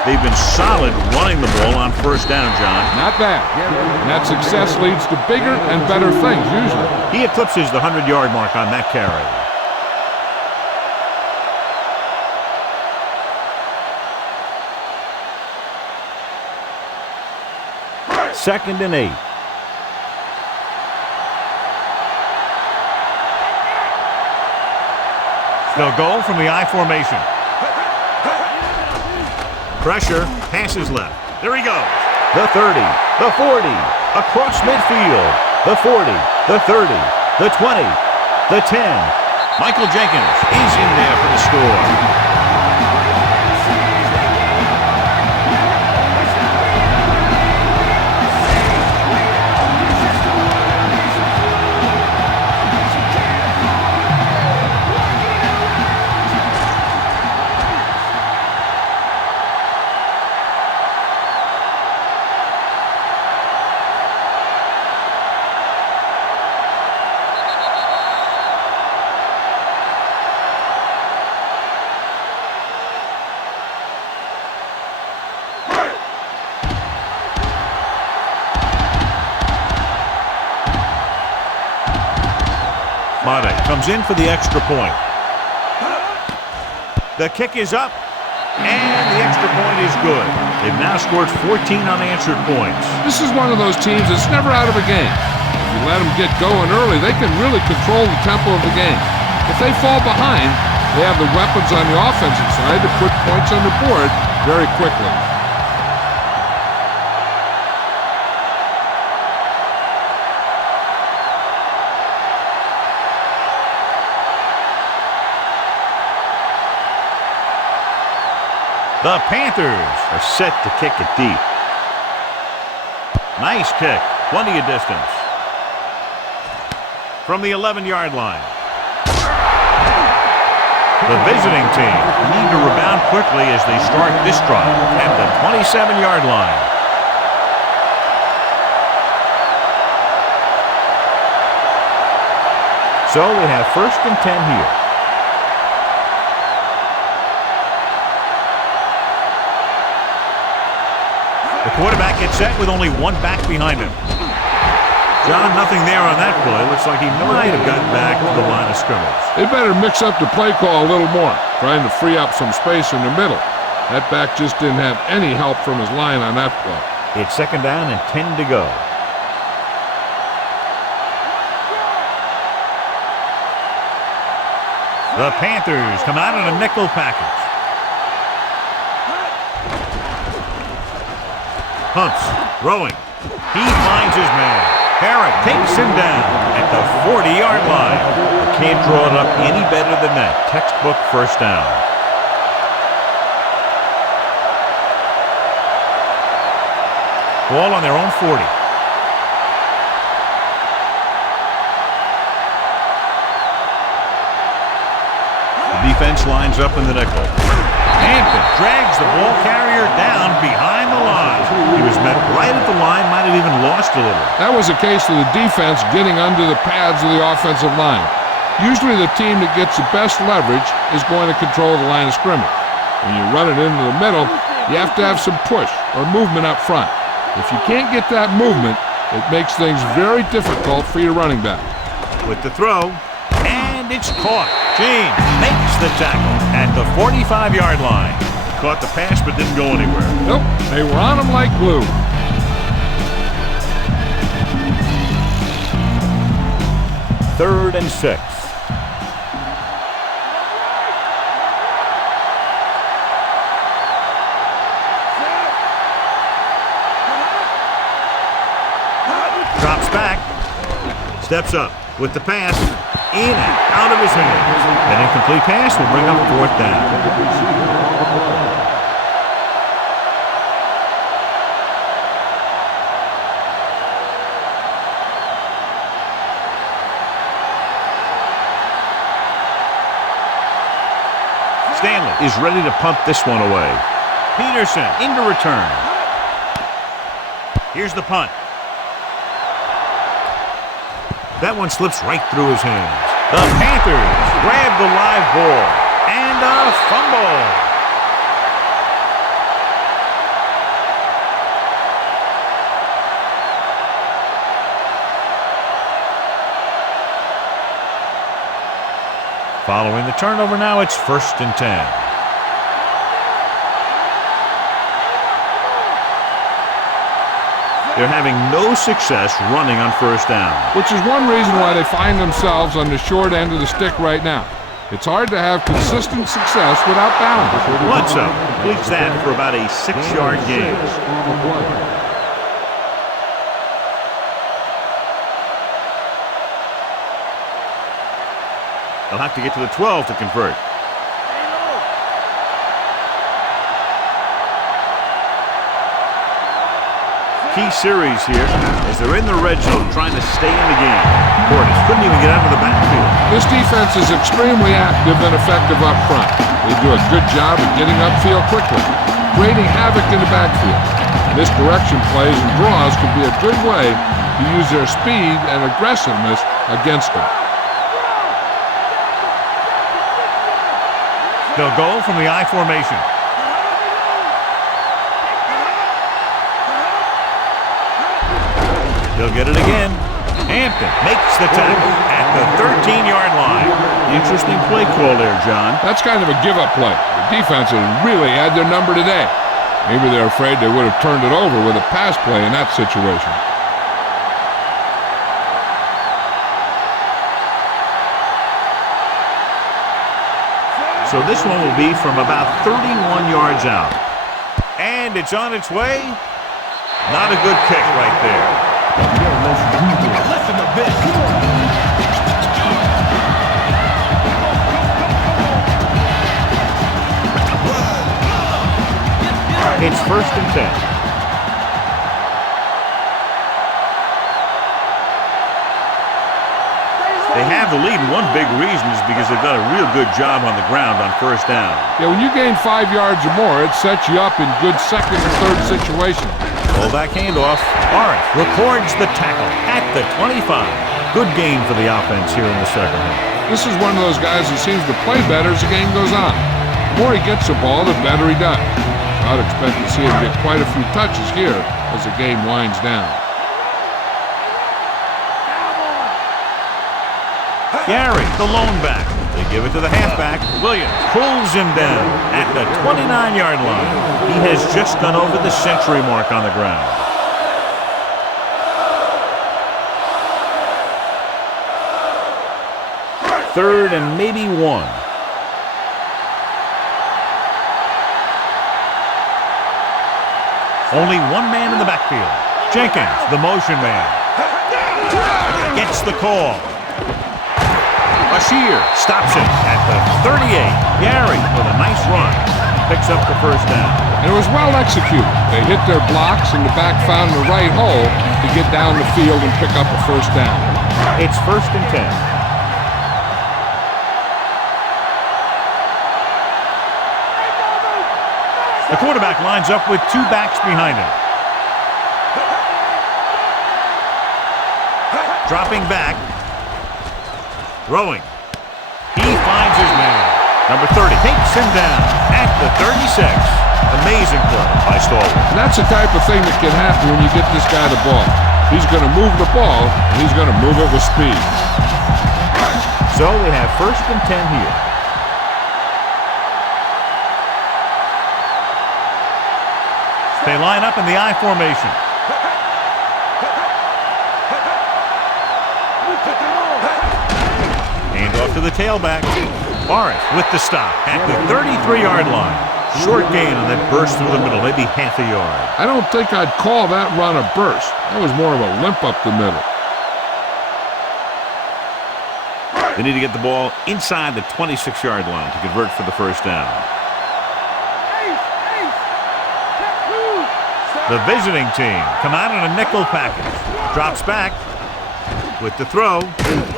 They've been solid running the ball on 1st down, John. Not bad. And that success leads to bigger and better things, usually. He eclipses the 100-yard mark on that carry. 2nd and 8. They'll go from the I formation. Pressure, passes left. There he goes. The 30, the 40, across midfield. The 40, the 30, the 20, the 10. Michael Jenkins is in there for the score. Madden comes in for the extra point. The kick is up, and the extra point is good. They've now scored 14 unanswered points. This is one of those teams that's never out of a game. If you let them get going early, they can really control the tempo of the game. If they fall behind, they have the weapons on the offensive side to put points on the board very quickly. The Panthers are set to kick it deep. Nice kick. Plenty of distance. From the 11-yard line. The visiting team need to rebound quickly as they start this drive at the 27-yard line. So we have 1st and 10 here. The quarterback gets set with only 1 back behind him. John, nothing there on that play. Looks like he might have gotten back to the line of scrimmage. They better mix up the play call a little more, trying to free up some space in the middle. That back just didn't have any help from his line on that play. It's 2nd down and 10 to go. The Panthers come out in a nickel package. Hunts, throwing. He finds his man. Harrod takes him down at the 40-yard line. Can't draw it up any better than that. Textbook 1st down. Ball on their own 40. defense lines up in the nickel. Hampton drags the ball carrier down behind the line. He was met right at the line, might have even lost a little. That was a case of the defense getting under the pads of the offensive line. Usually the team that gets the best leverage is going to control the line of scrimmage. When you run it into the middle, you have to have some push or movement up front. If you can't get that movement, it makes things very difficult for your running back. With the throw, and it's caught. James makes the tackle at the 45-yard line. Caught the pass but didn't go anywhere. Nope, they were on him like glue. Third and 6. Drops back, steps up with the pass, in and out of his hands. An incomplete pass will bring up 4th down. Stanley is ready to punt this one away. Peterson into return. Here's the punt. That one slips right through his hands. The Panthers grab the live ball. And a fumble. Following the turnover now, it's 1st and 10. They're having no success running on 1st down. Which is one reason why they find themselves on the short end of the stick right now. It's hard to have consistent success without balance. Bledsoe completes that for about a 6-yard gain. They'll have to get to the 12 to convert. Key series here as they're in the red zone trying to stay in the game. Portis couldn't even get out of the backfield. This defense is extremely active and effective up front. They do a good job of getting upfield quickly, creating havoc in the backfield. Misdirection plays and draws can be a good way to use their speed and aggressiveness against them. They'll go from the I formation. They'll get it again. Hampton makes the tackle at the 13-yard line. Interesting play call there, John. That's kind of a give-up play. The defense has really had their number today. Maybe they're afraid they would have turned it over with a pass play in that situation. So this one will be from about 31 yards out. And it's on its way. Not a good kick right there. Listen to this. It's 1st and 10. They have the lead, and one big reason is because they've done a real good job on the ground on 1st down. Yeah, when you gain 5 yards or more, it sets you up in good 2nd and 3rd situations. Fullback handoff. Arth records the tackle at the 25. Good gain for the offense here in the 2nd half. This is one of those guys that seems to play better as the game goes on. The more he gets the ball, the better he does. I'd expect to see him get quite a few touches here as the game winds down. Gary, the lone back. They give it to the halfback. Williams pulls him down at the 29-yard line. He has just gone over the century mark on the ground. Third and maybe 1. Only one man in the backfield. Jenkins, the motion man. Gets the call. Bashir stops him at the 38. Gary with a nice run. Picks up the 1st down. And it was well executed. They hit their blocks and the back found the right hole to get down the field and pick up a 1st down. It's 1st and 10. The quarterback lines up with two backs behind him. Dropping back. Throwing. He finds his man. Number 30 takes him down at the 36. Amazing play by Stalwart. And that's the type of thing that can happen when you get this guy the ball. He's going to move the ball, and he's going to move it with speed. So they have 1st and 10 here. They line up in the I formation. Hand off to the tailback. Morris with the stop at the 33-yard line. Short gain on that burst through the middle, maybe half a yard. I don't think I'd call that run a burst. That was more of a limp up the middle. They need to get the ball inside the 26-yard line to convert for the 1st down. The visiting team come out in a nickel package. Drops back with the throw,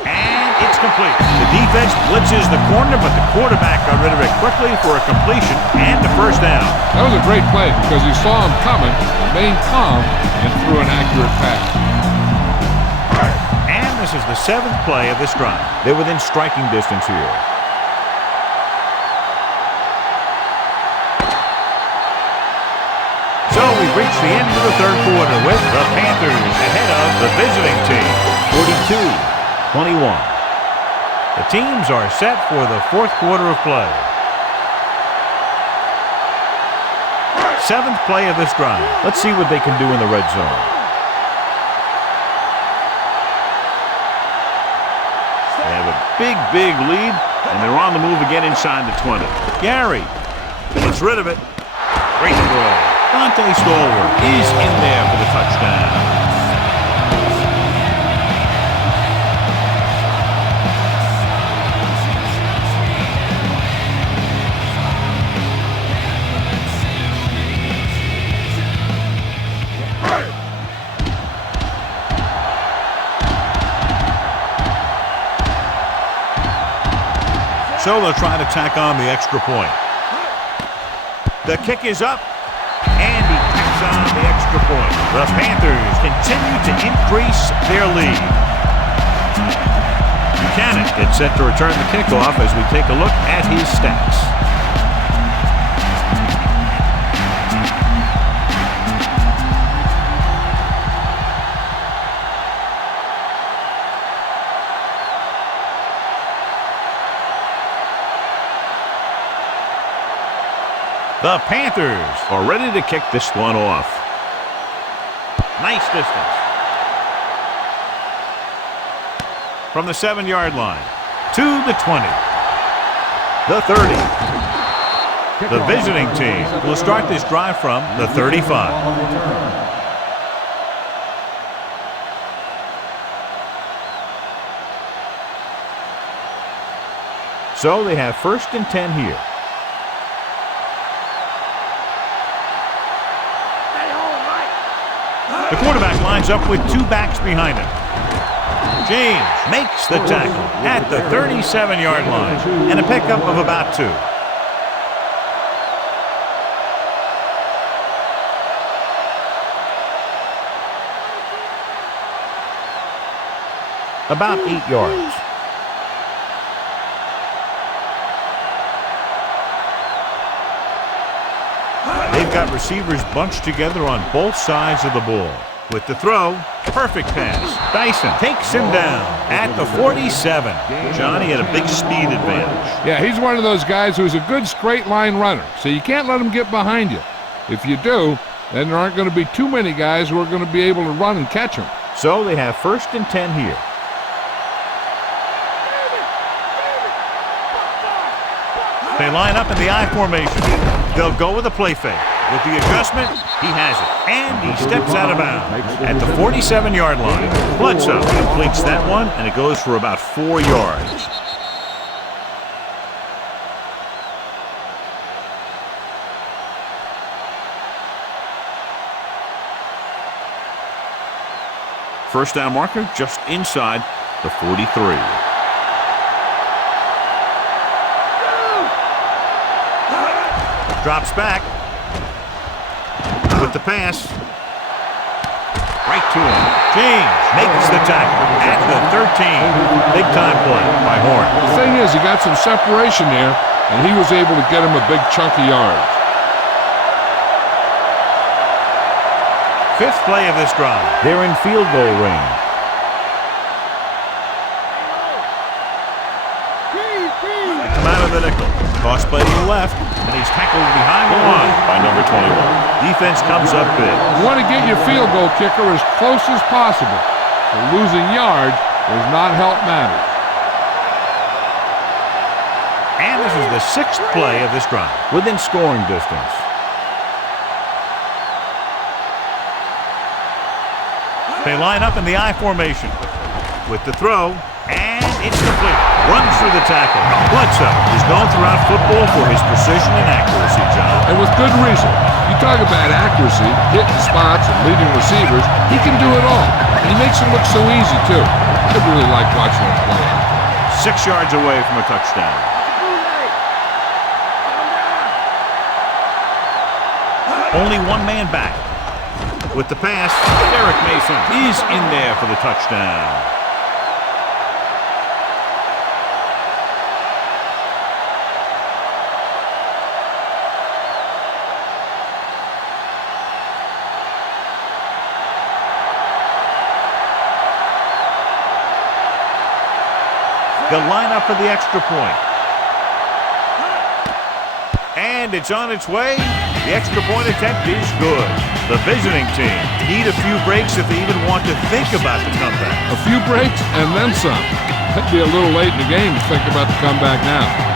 and it's complete. The defense blitzes the corner, but the quarterback got rid of it quickly for a completion and the 1st down. That was a great play because he saw him coming, remained calm, and threw an accurate pass. And this is the 7th play of this drive. They're within striking distance here. So we've reached the end of the 3rd quarter with the Panthers ahead of the visiting team, 42-21. The teams are set for the 4th quarter of play. 7th play of this drive. Let's see what they can do in the red zone. They have a big lead, and they're on the move again inside the 20. Gary gets rid of it. Great throw. Dante Stalwart is in there for the touchdown. So they'll try to tack on the extra point. The kick is up, and he tacks on the extra point. The Panthers continue to increase their lead. Buchanan gets set to return the kickoff as we take a look at his stats. The Panthers are ready to kick this one off. Nice distance. From the 7-yard line to the 20. The 30. The visiting team will start this drive from the 35. So they have 1st and 10 here. The quarterback lines up with two backs behind him. James makes the tackle at the 37-yard line and a pickup of about 2. About 8 yards. They've got receivers bunched together on both sides of the ball. With the throw, perfect pass. Dyson takes him down at the 47. Johnny had a big speed advantage. Yeah, he's one of those guys who's a good straight line runner, so you can't let him get behind you. If you do, then there aren't going to be too many guys who are going to be able to run and catch him. So they have 1st and 10 here. They line up in the I formation. They'll go with a play fake. With the adjustment, he has it. And he steps out of bounds at the 47-yard line. Bledsoe completes that one, and it goes for about 4 yards. First down marker just inside the 43. Drops back. with the pass. Right to him. James makes the tackle at the 13. Big time play by Horn. The thing is, he got some separation there, and he was able to get him a big chunk of yards. Fifth play of this drive. They're in field goal range. They come out of the nickel. Toss play to the left, and he's tackled behind the line by number 21. Defense comes up big. You want to get your field goal kicker as close as possible. But losing yards does not help matters. And this is the sixth play of this drive, within scoring distance. They line up in the I formation with the throw, and it's complete. Runs through the tackle. Bledsoe is known throughout football for his precision and accuracy, John. And with good reason. You talk about accuracy, hitting spots, and leading receivers, he can do it all. And he makes it look so easy, too. I really like watching him play. 6 yards away from a touchdown. Only one man back. With the pass, Derek Mason is in there for the touchdown. They'll line up for the extra point. And it's on its way. The extra point attempt is good. The visiting team need a few breaks if they even want to think about the comeback. A few breaks and then some. It'd be a little late in the game to think about the comeback now.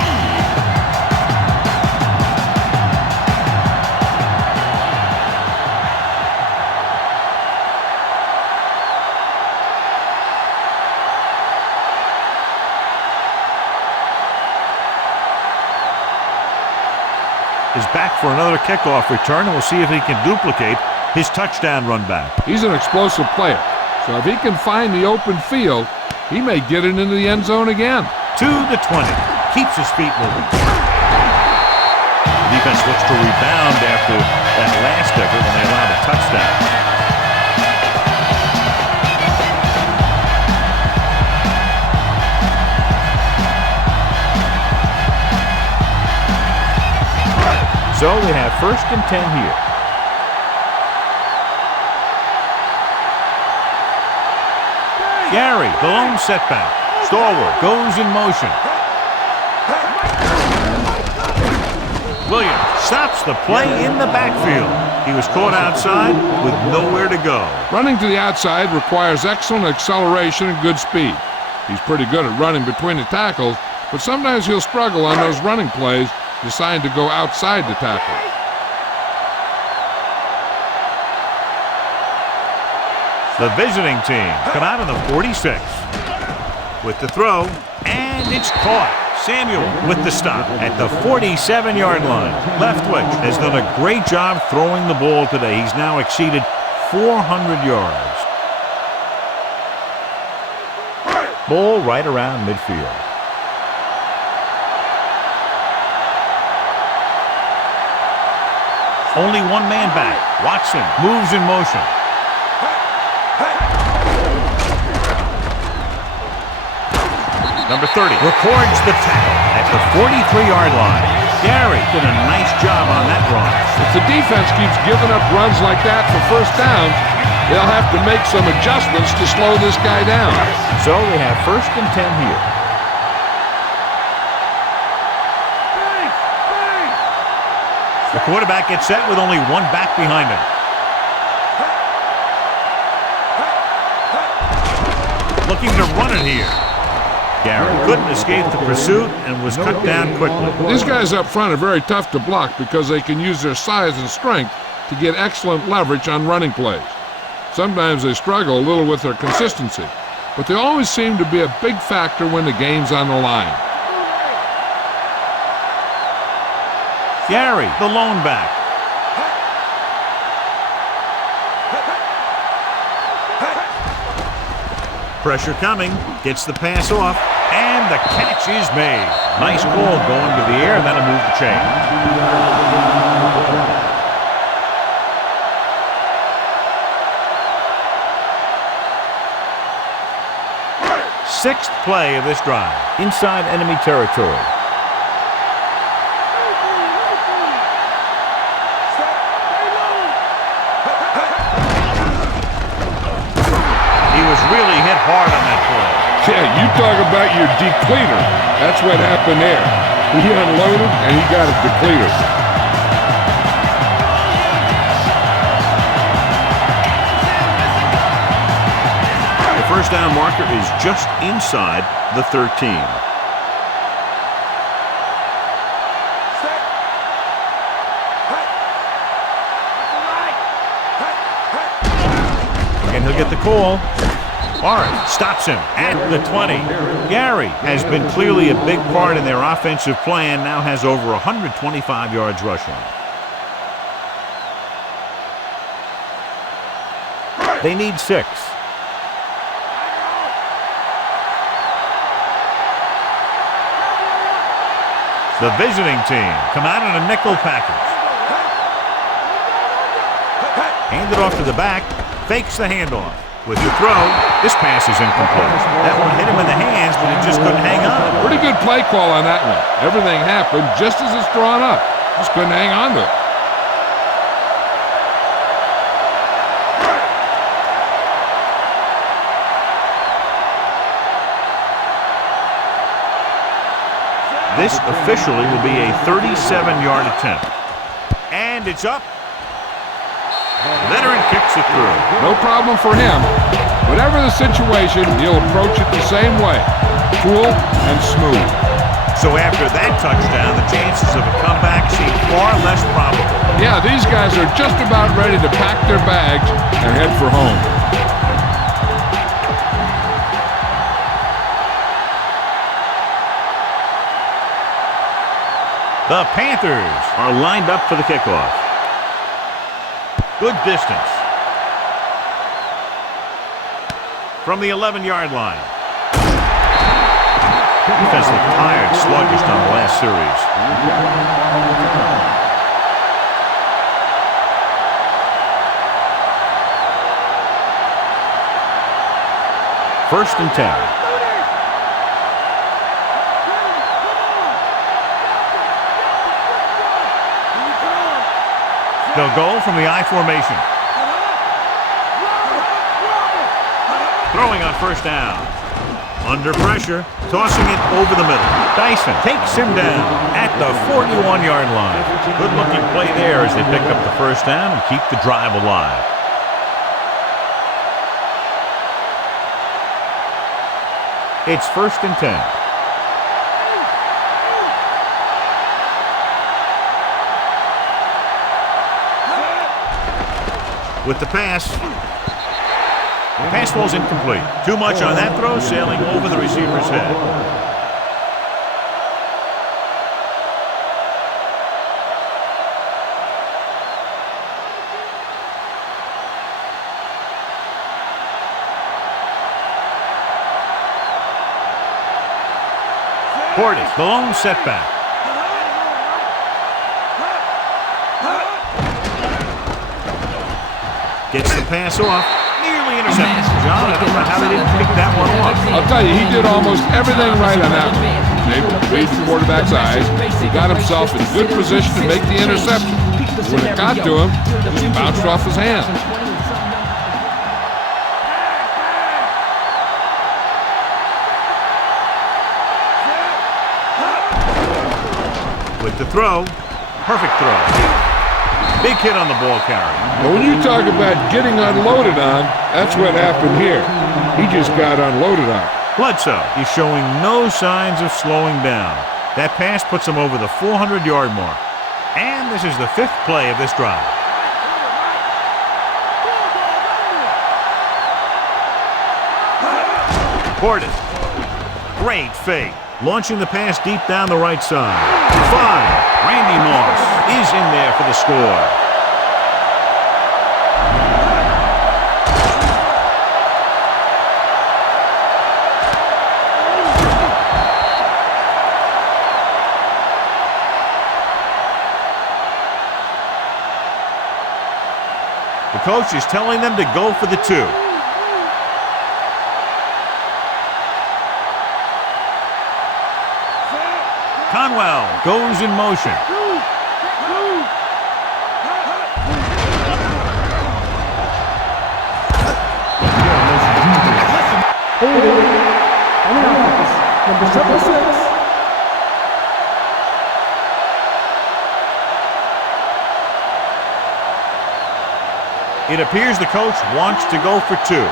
Is back for another kickoff return, and we'll see if he can duplicate his touchdown run back. He's an explosive player, so if he can find the open field, he may get it into the end zone again. To the 20. Keeps his feet moving. The defense looks to rebound after that last effort when they allowed a touchdown. So they have 1st and 10 here. Gary, the lone setback. Stallworth goes in motion. Williams stops the play in the backfield. He was caught outside with nowhere to go. Running to the outside requires excellent acceleration and good speed. He's pretty good at running between the tackles, but sometimes he'll struggle on those running plays, deciding to go outside the tackle. The visiting team come out of the 46 with the throw, and it's caught. Samuel with the stop at the 47-yard line. Leftwich has done a great job throwing the ball today. He's now exceeded 400 yards. Ball right around midfield. Only one man back. Watson moves in motion. Number 30 records the tackle at the 43-yard line. Gary did a nice job on that run. If the defense keeps giving up runs like that for first downs, they'll have to make some adjustments to slow this guy down. So they have 1st and 10 here. The quarterback gets set with only one back behind him. Looking to run it here. Gary couldn't escape the pursuit and was cut down quickly. These guys up front are very tough to block because they can use their size and strength to get excellent leverage on running plays. Sometimes they struggle a little with their consistency, but they always seem to be a big factor when the game's on the line. Gary, the lone back. Pressure coming, gets the pass off, and the catch is made. Nice ball going to the air, that'll move the chain. 6th play of this drive. Inside enemy territory. He was really hit hard on that play. Yeah, you talk about your depleter. That's what happened there. He unloaded and he got a depleter. The first down marker is just inside the 13. And he'll get the call. Forrest stops him at the 20. Gary has been clearly a big part in their offensive plan, now has over 125 yards rushing. They need 6. The visiting team come out in a nickel package. Hand it off to the back, fakes the handoff. With the throw, this pass is incomplete. That one hit him in the hands, but he just couldn't hang on. Pretty good play call on that one. Everything happened just as it's drawn up. Just couldn't hang on to it. This officially will be a 37-yard attempt. And it's up. The veteran kicks it through. No problem for him. Whatever the situation, he'll approach it the same way. Cool and smooth. So after that touchdown, the chances of a comeback seem far less probable. Yeah, these guys are just about ready to pack their bags and head for home. The Panthers are lined up for the kickoff. Good distance. From the 11-yard line. Defense looked tired, sluggish on the last series. First and 10. They'll go from the I formation. Throwing on first down. Under pressure, tossing it over the middle. Dyson takes him down at the 41-yard line. Good-looking play there as they pick up the first down and keep the drive alive. It's first and 10. With the pass. The pass ball's incomplete. Too much on that throw, sailing over the receiver's head. Portis, the lone setback. Gets the pass off. Nearly intercepted. John, I don't know how they didn't pick that one off. I'll tell you, he did almost everything right on that one. They made the quarterback's eyes. He got himself in good position to make the interception. When it got to him, it just bounced off his hand. With the throw. Perfect throw. Big hit on the ball carrier. Now, when you talk about getting unloaded on, that's what happened here. He just got unloaded on. Bledsoe is showing no signs of slowing down. That pass puts him over the 400-yard mark. And this is the 5th play of this drive. Portis. Great fake. Launching the pass deep down the right side. 5. Randy Moss is in there for the score. The coach is telling them to go for the 2. Gainwell goes in motion. Holding on the offense, number 76. It appears the coach wants to go for two.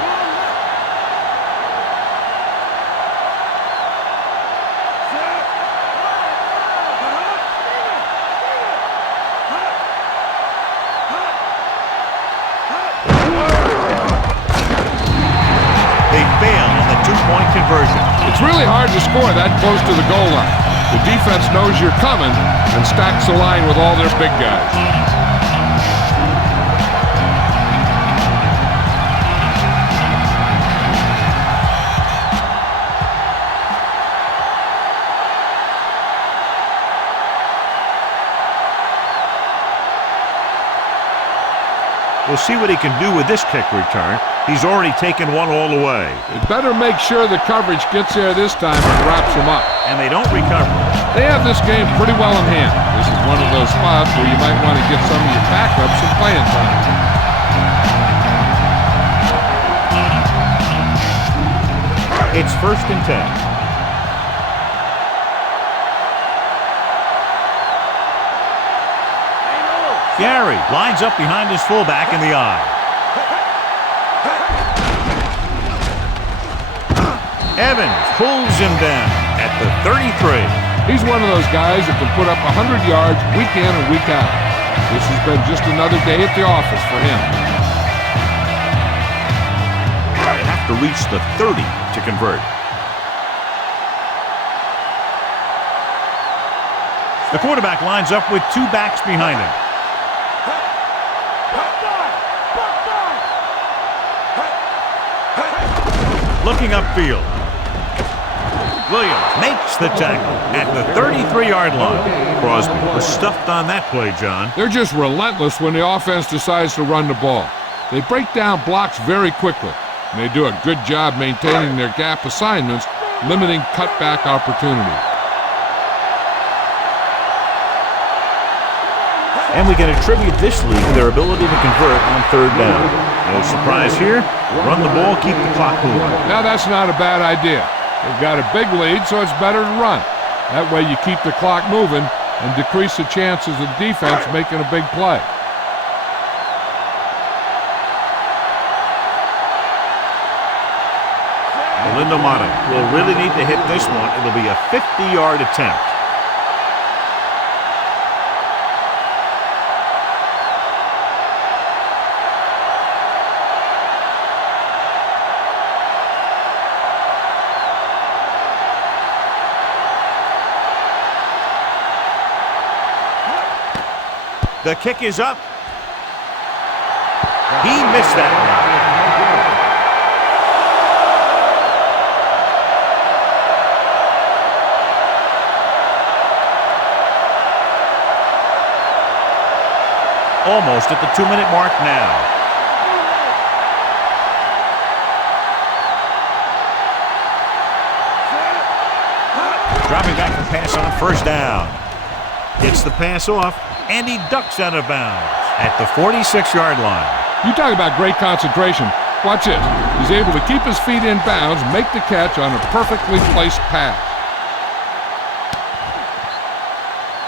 They fail on the two-point conversion. It's really hard to score that close to the goal line. The defense knows you're coming and stacks the line with all their big guys. We'll see what he can do with this kick return. He's already taken one all the way. They better make sure the coverage gets there this time and wraps them up. And they don't recover. They have this game pretty well in hand. This is one of those spots where you might want to get some of your backups some playing time. It's 1st and 10. Gary lines up behind his fullback in the eye. Evans pulls him down at the 33. He's one of those guys that can put up 100 yards week in and week out. This has been just another day at the office for him. They have to reach the 30 to convert. The quarterback lines up with two backs behind him. Looking upfield. Williams makes the tackle at the 33-yard line. Crosby was stuffed on that play, John. They're just relentless when the offense decides to run the ball. They break down blocks very quickly, and they do a good job maintaining their gap assignments, limiting cutback opportunities. And we can attribute this league to their ability to convert on 3rd down. No surprise here. Run the ball, keep the clock moving. Now that's not a bad idea. They've got a big lead, so it's better to run. That way you keep the clock moving and decrease the chances of the defense making a big play. Lindo Mata will really need to hit this one. It'll be a 50-yard attempt. The kick is up. He missed that one. Almost at the 2-minute mark now. Dropping back to pass on 1st down. Gets the pass off, and he ducks out of bounds at the 46-yard line. You talk about great concentration. Watch this. He's able to keep his feet in bounds, make the catch on a perfectly placed pass.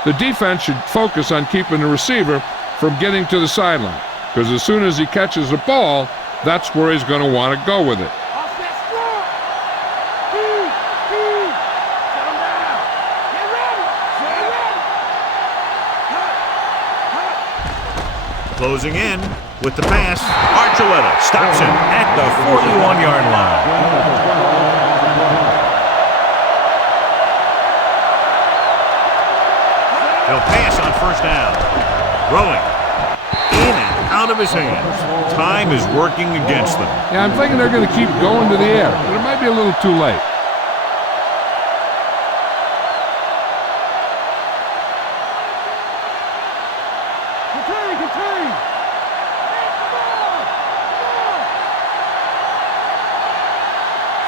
The defense should focus on keeping the receiver from getting to the sideline, because as soon as he catches the ball, that's where he's going to want to go with it. Closing in with the pass. Archuleta stops him at the 41-yard line. They'll pass on 1st down. Throwing. In and out of his hands. Time is working against them. Yeah, I'm thinking they're going to keep going to the air, but it might be a little too late.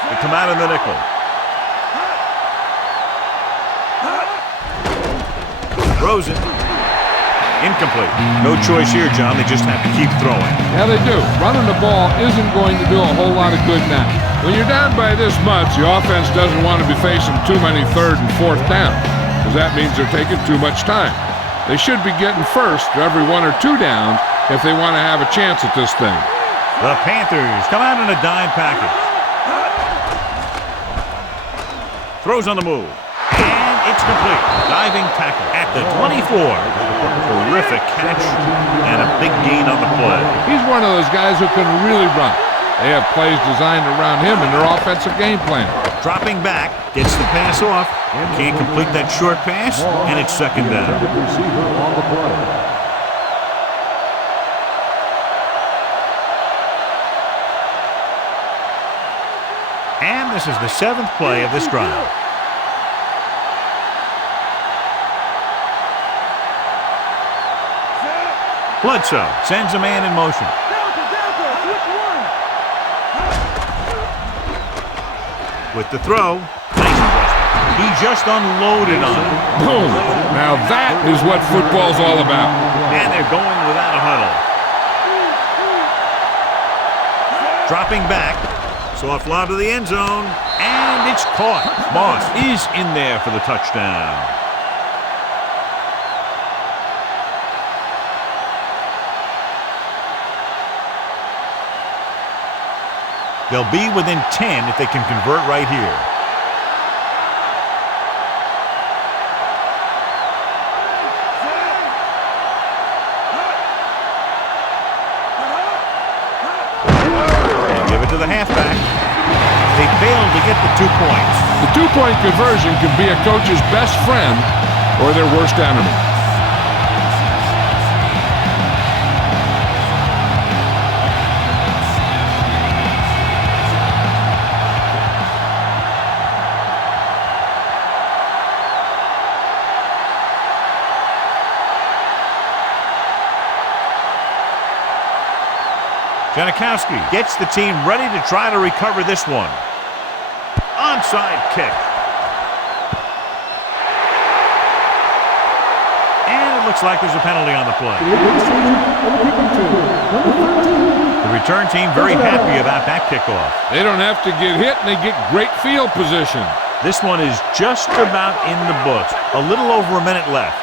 They come out in the nickel. Throws it. Incomplete. No choice here, John. They just have to keep throwing. Yeah, they do. Running the ball isn't going to do a whole lot of good now. When you're down by this much, the offense doesn't want to be facing too many third and fourth downs, because that means they're taking too much time. They should be getting first every 1 or 2 downs if they want to have a chance at this thing. The Panthers come out in a dime package. Throws on the move. And it's complete. Diving tackle at the 24. Terrific catch and a big gain on the play. He's one of those guys who can really run. They have plays designed around him in their offensive game plan. Dropping back, gets the pass off. Can't complete that short pass, and it's second down. Receiver on the play. And this is the 7th play of this drive. Bledsoe sends a man in motion. With the throw, he just unloaded on it. Boom! Now that is what football's all about. And they're going without a huddle. Dropping back. Soft lob to the end zone. And it's caught. Moss is in there for the touchdown. They'll be within 10 if they can convert right here. And give it to the halfback. They failed to get the 2 points. The 2-point conversion can be a coach's best friend or their worst enemy. Janikowski gets the team ready to try to recover this one. Onside kick. And it looks like there's a penalty on the play. The return team very happy about that kickoff. They don't have to get hit, and they get great field position. This one is just about in the books. A little over a minute left.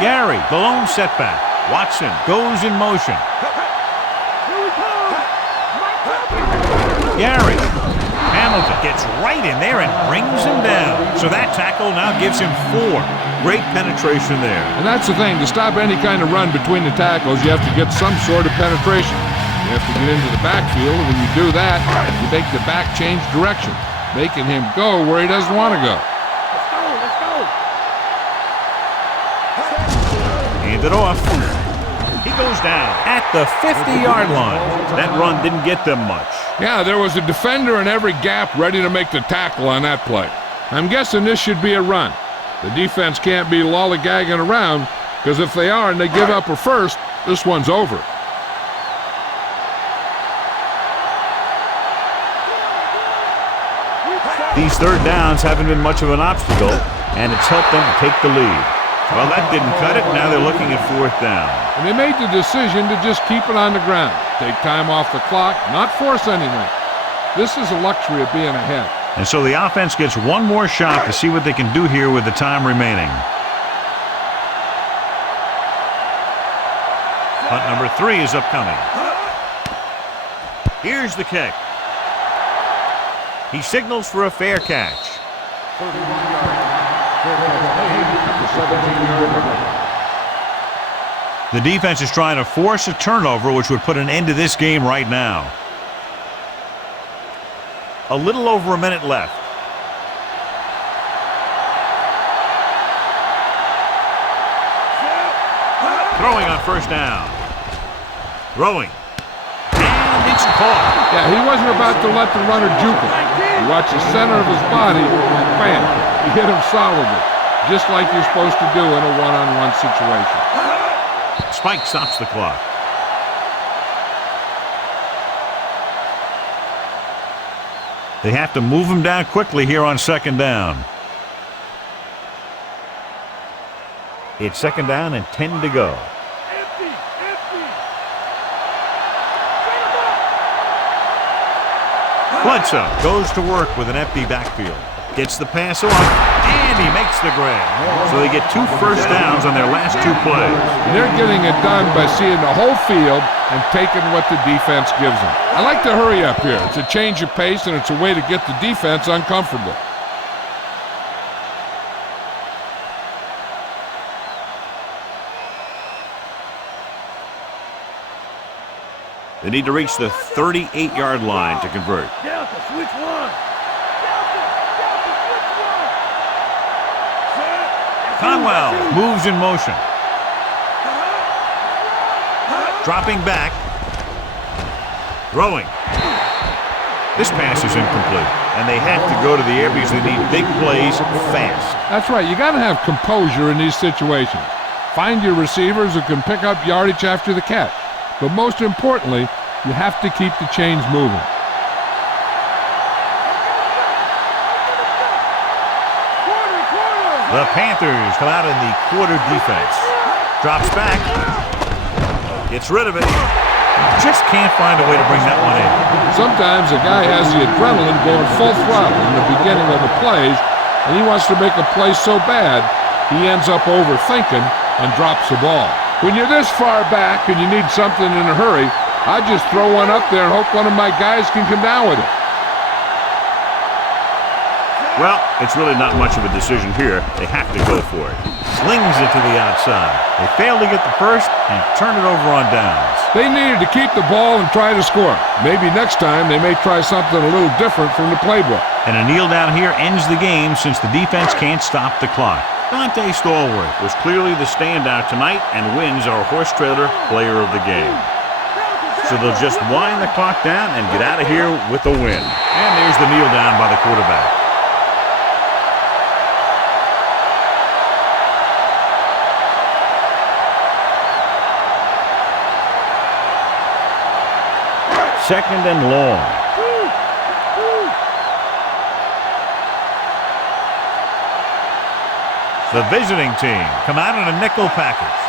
Gary, the lone setback. Watson goes in motion. Gary. Hamilton gets right in there and brings him down. So that tackle now gives him 4. Great penetration there. And that's the thing. To stop any kind of run between the tackles, you have to get some sort of penetration. You have to get into the backfield, and when you do that, you make the back change direction, making him go where he doesn't want to go. Hand it off. He goes down at the 50-yard line. That run didn't get them much. Yeah, there was a defender in every gap ready to make the tackle on that play. I'm guessing this should be a run. The defense can't be lollygagging around, because if they are and they give up a first, this one's over. These third downs haven't been much of an obstacle, and it's helped them to take the lead. Well, that didn't cut it. Now they're looking at 4th down. And they made the decision to just keep it on the ground. Take time off the clock, not force anything. This is a luxury of being ahead. And so the offense gets one more shot to see what they can do here with the time remaining. Punt number 3 is upcoming. Here's the kick. He signals for a fair catch. 31-yard. Fair catch made at the 17-yard line. The defense is trying to force a turnover, which would put an end to this game right now. A little over a minute left. Throwing on 1st down. Throwing. And it's caught. Yeah, he wasn't about to let the runner juke him. He watched the center of his body, and bam, he hit him solidly, just like you're supposed to do in a one-on-one situation. Spike stops the clock. They have to move him down quickly here on second down. It's second down and 10 to go. Bledsoe goes to work with an empty backfield. Gets the pass off, and he makes the grab. So they get 2 first downs on their last 2 plays. They're getting it done by seeing the whole field and taking what the defense gives them. I like to hurry up here. It's a change of pace, and it's a way to get the defense uncomfortable. They need to reach the 38-yard line to convert. Delta, switch one. Conwell moves in motion. Dropping back. Throwing. This pass is incomplete, and they have to go to the air because they need big plays fast. That's right. You got to have composure in these situations. Find your receivers who can pick up yardage after the catch. But most importantly, you have to keep the chains moving. The Panthers come out in the quarter defense. Drops back. Gets rid of it. Just can't find a way to bring that one in. Sometimes a guy has the adrenaline going full throttle in the beginning of the plays, and he wants to make a play so bad, he ends up overthinking and drops the ball. When you're this far back and you need something in a hurry, I just throw one up there and hope one of my guys can come down with it. Well, it's really not much of a decision here. They have to go for it. Slings it to the outside. They fail to get the first and turn it over on downs. They needed to keep the ball and try to score. Maybe next time they may try something a little different from the playbook. And a kneel down here ends the game since the defense can't stop the clock. Dante Stallworth was clearly the standout tonight and wins our horse trailer player of the game. So they'll just wind the clock down and get out of here with a win. And there's the kneel down by the quarterback. Second and long. The visiting team come out in a nickel package.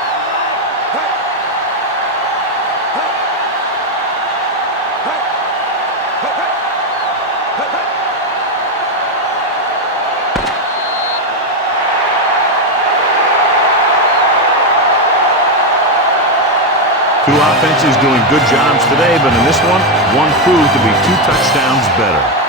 Two offenses doing good jobs today, but in this one proved to be 2 touchdowns better.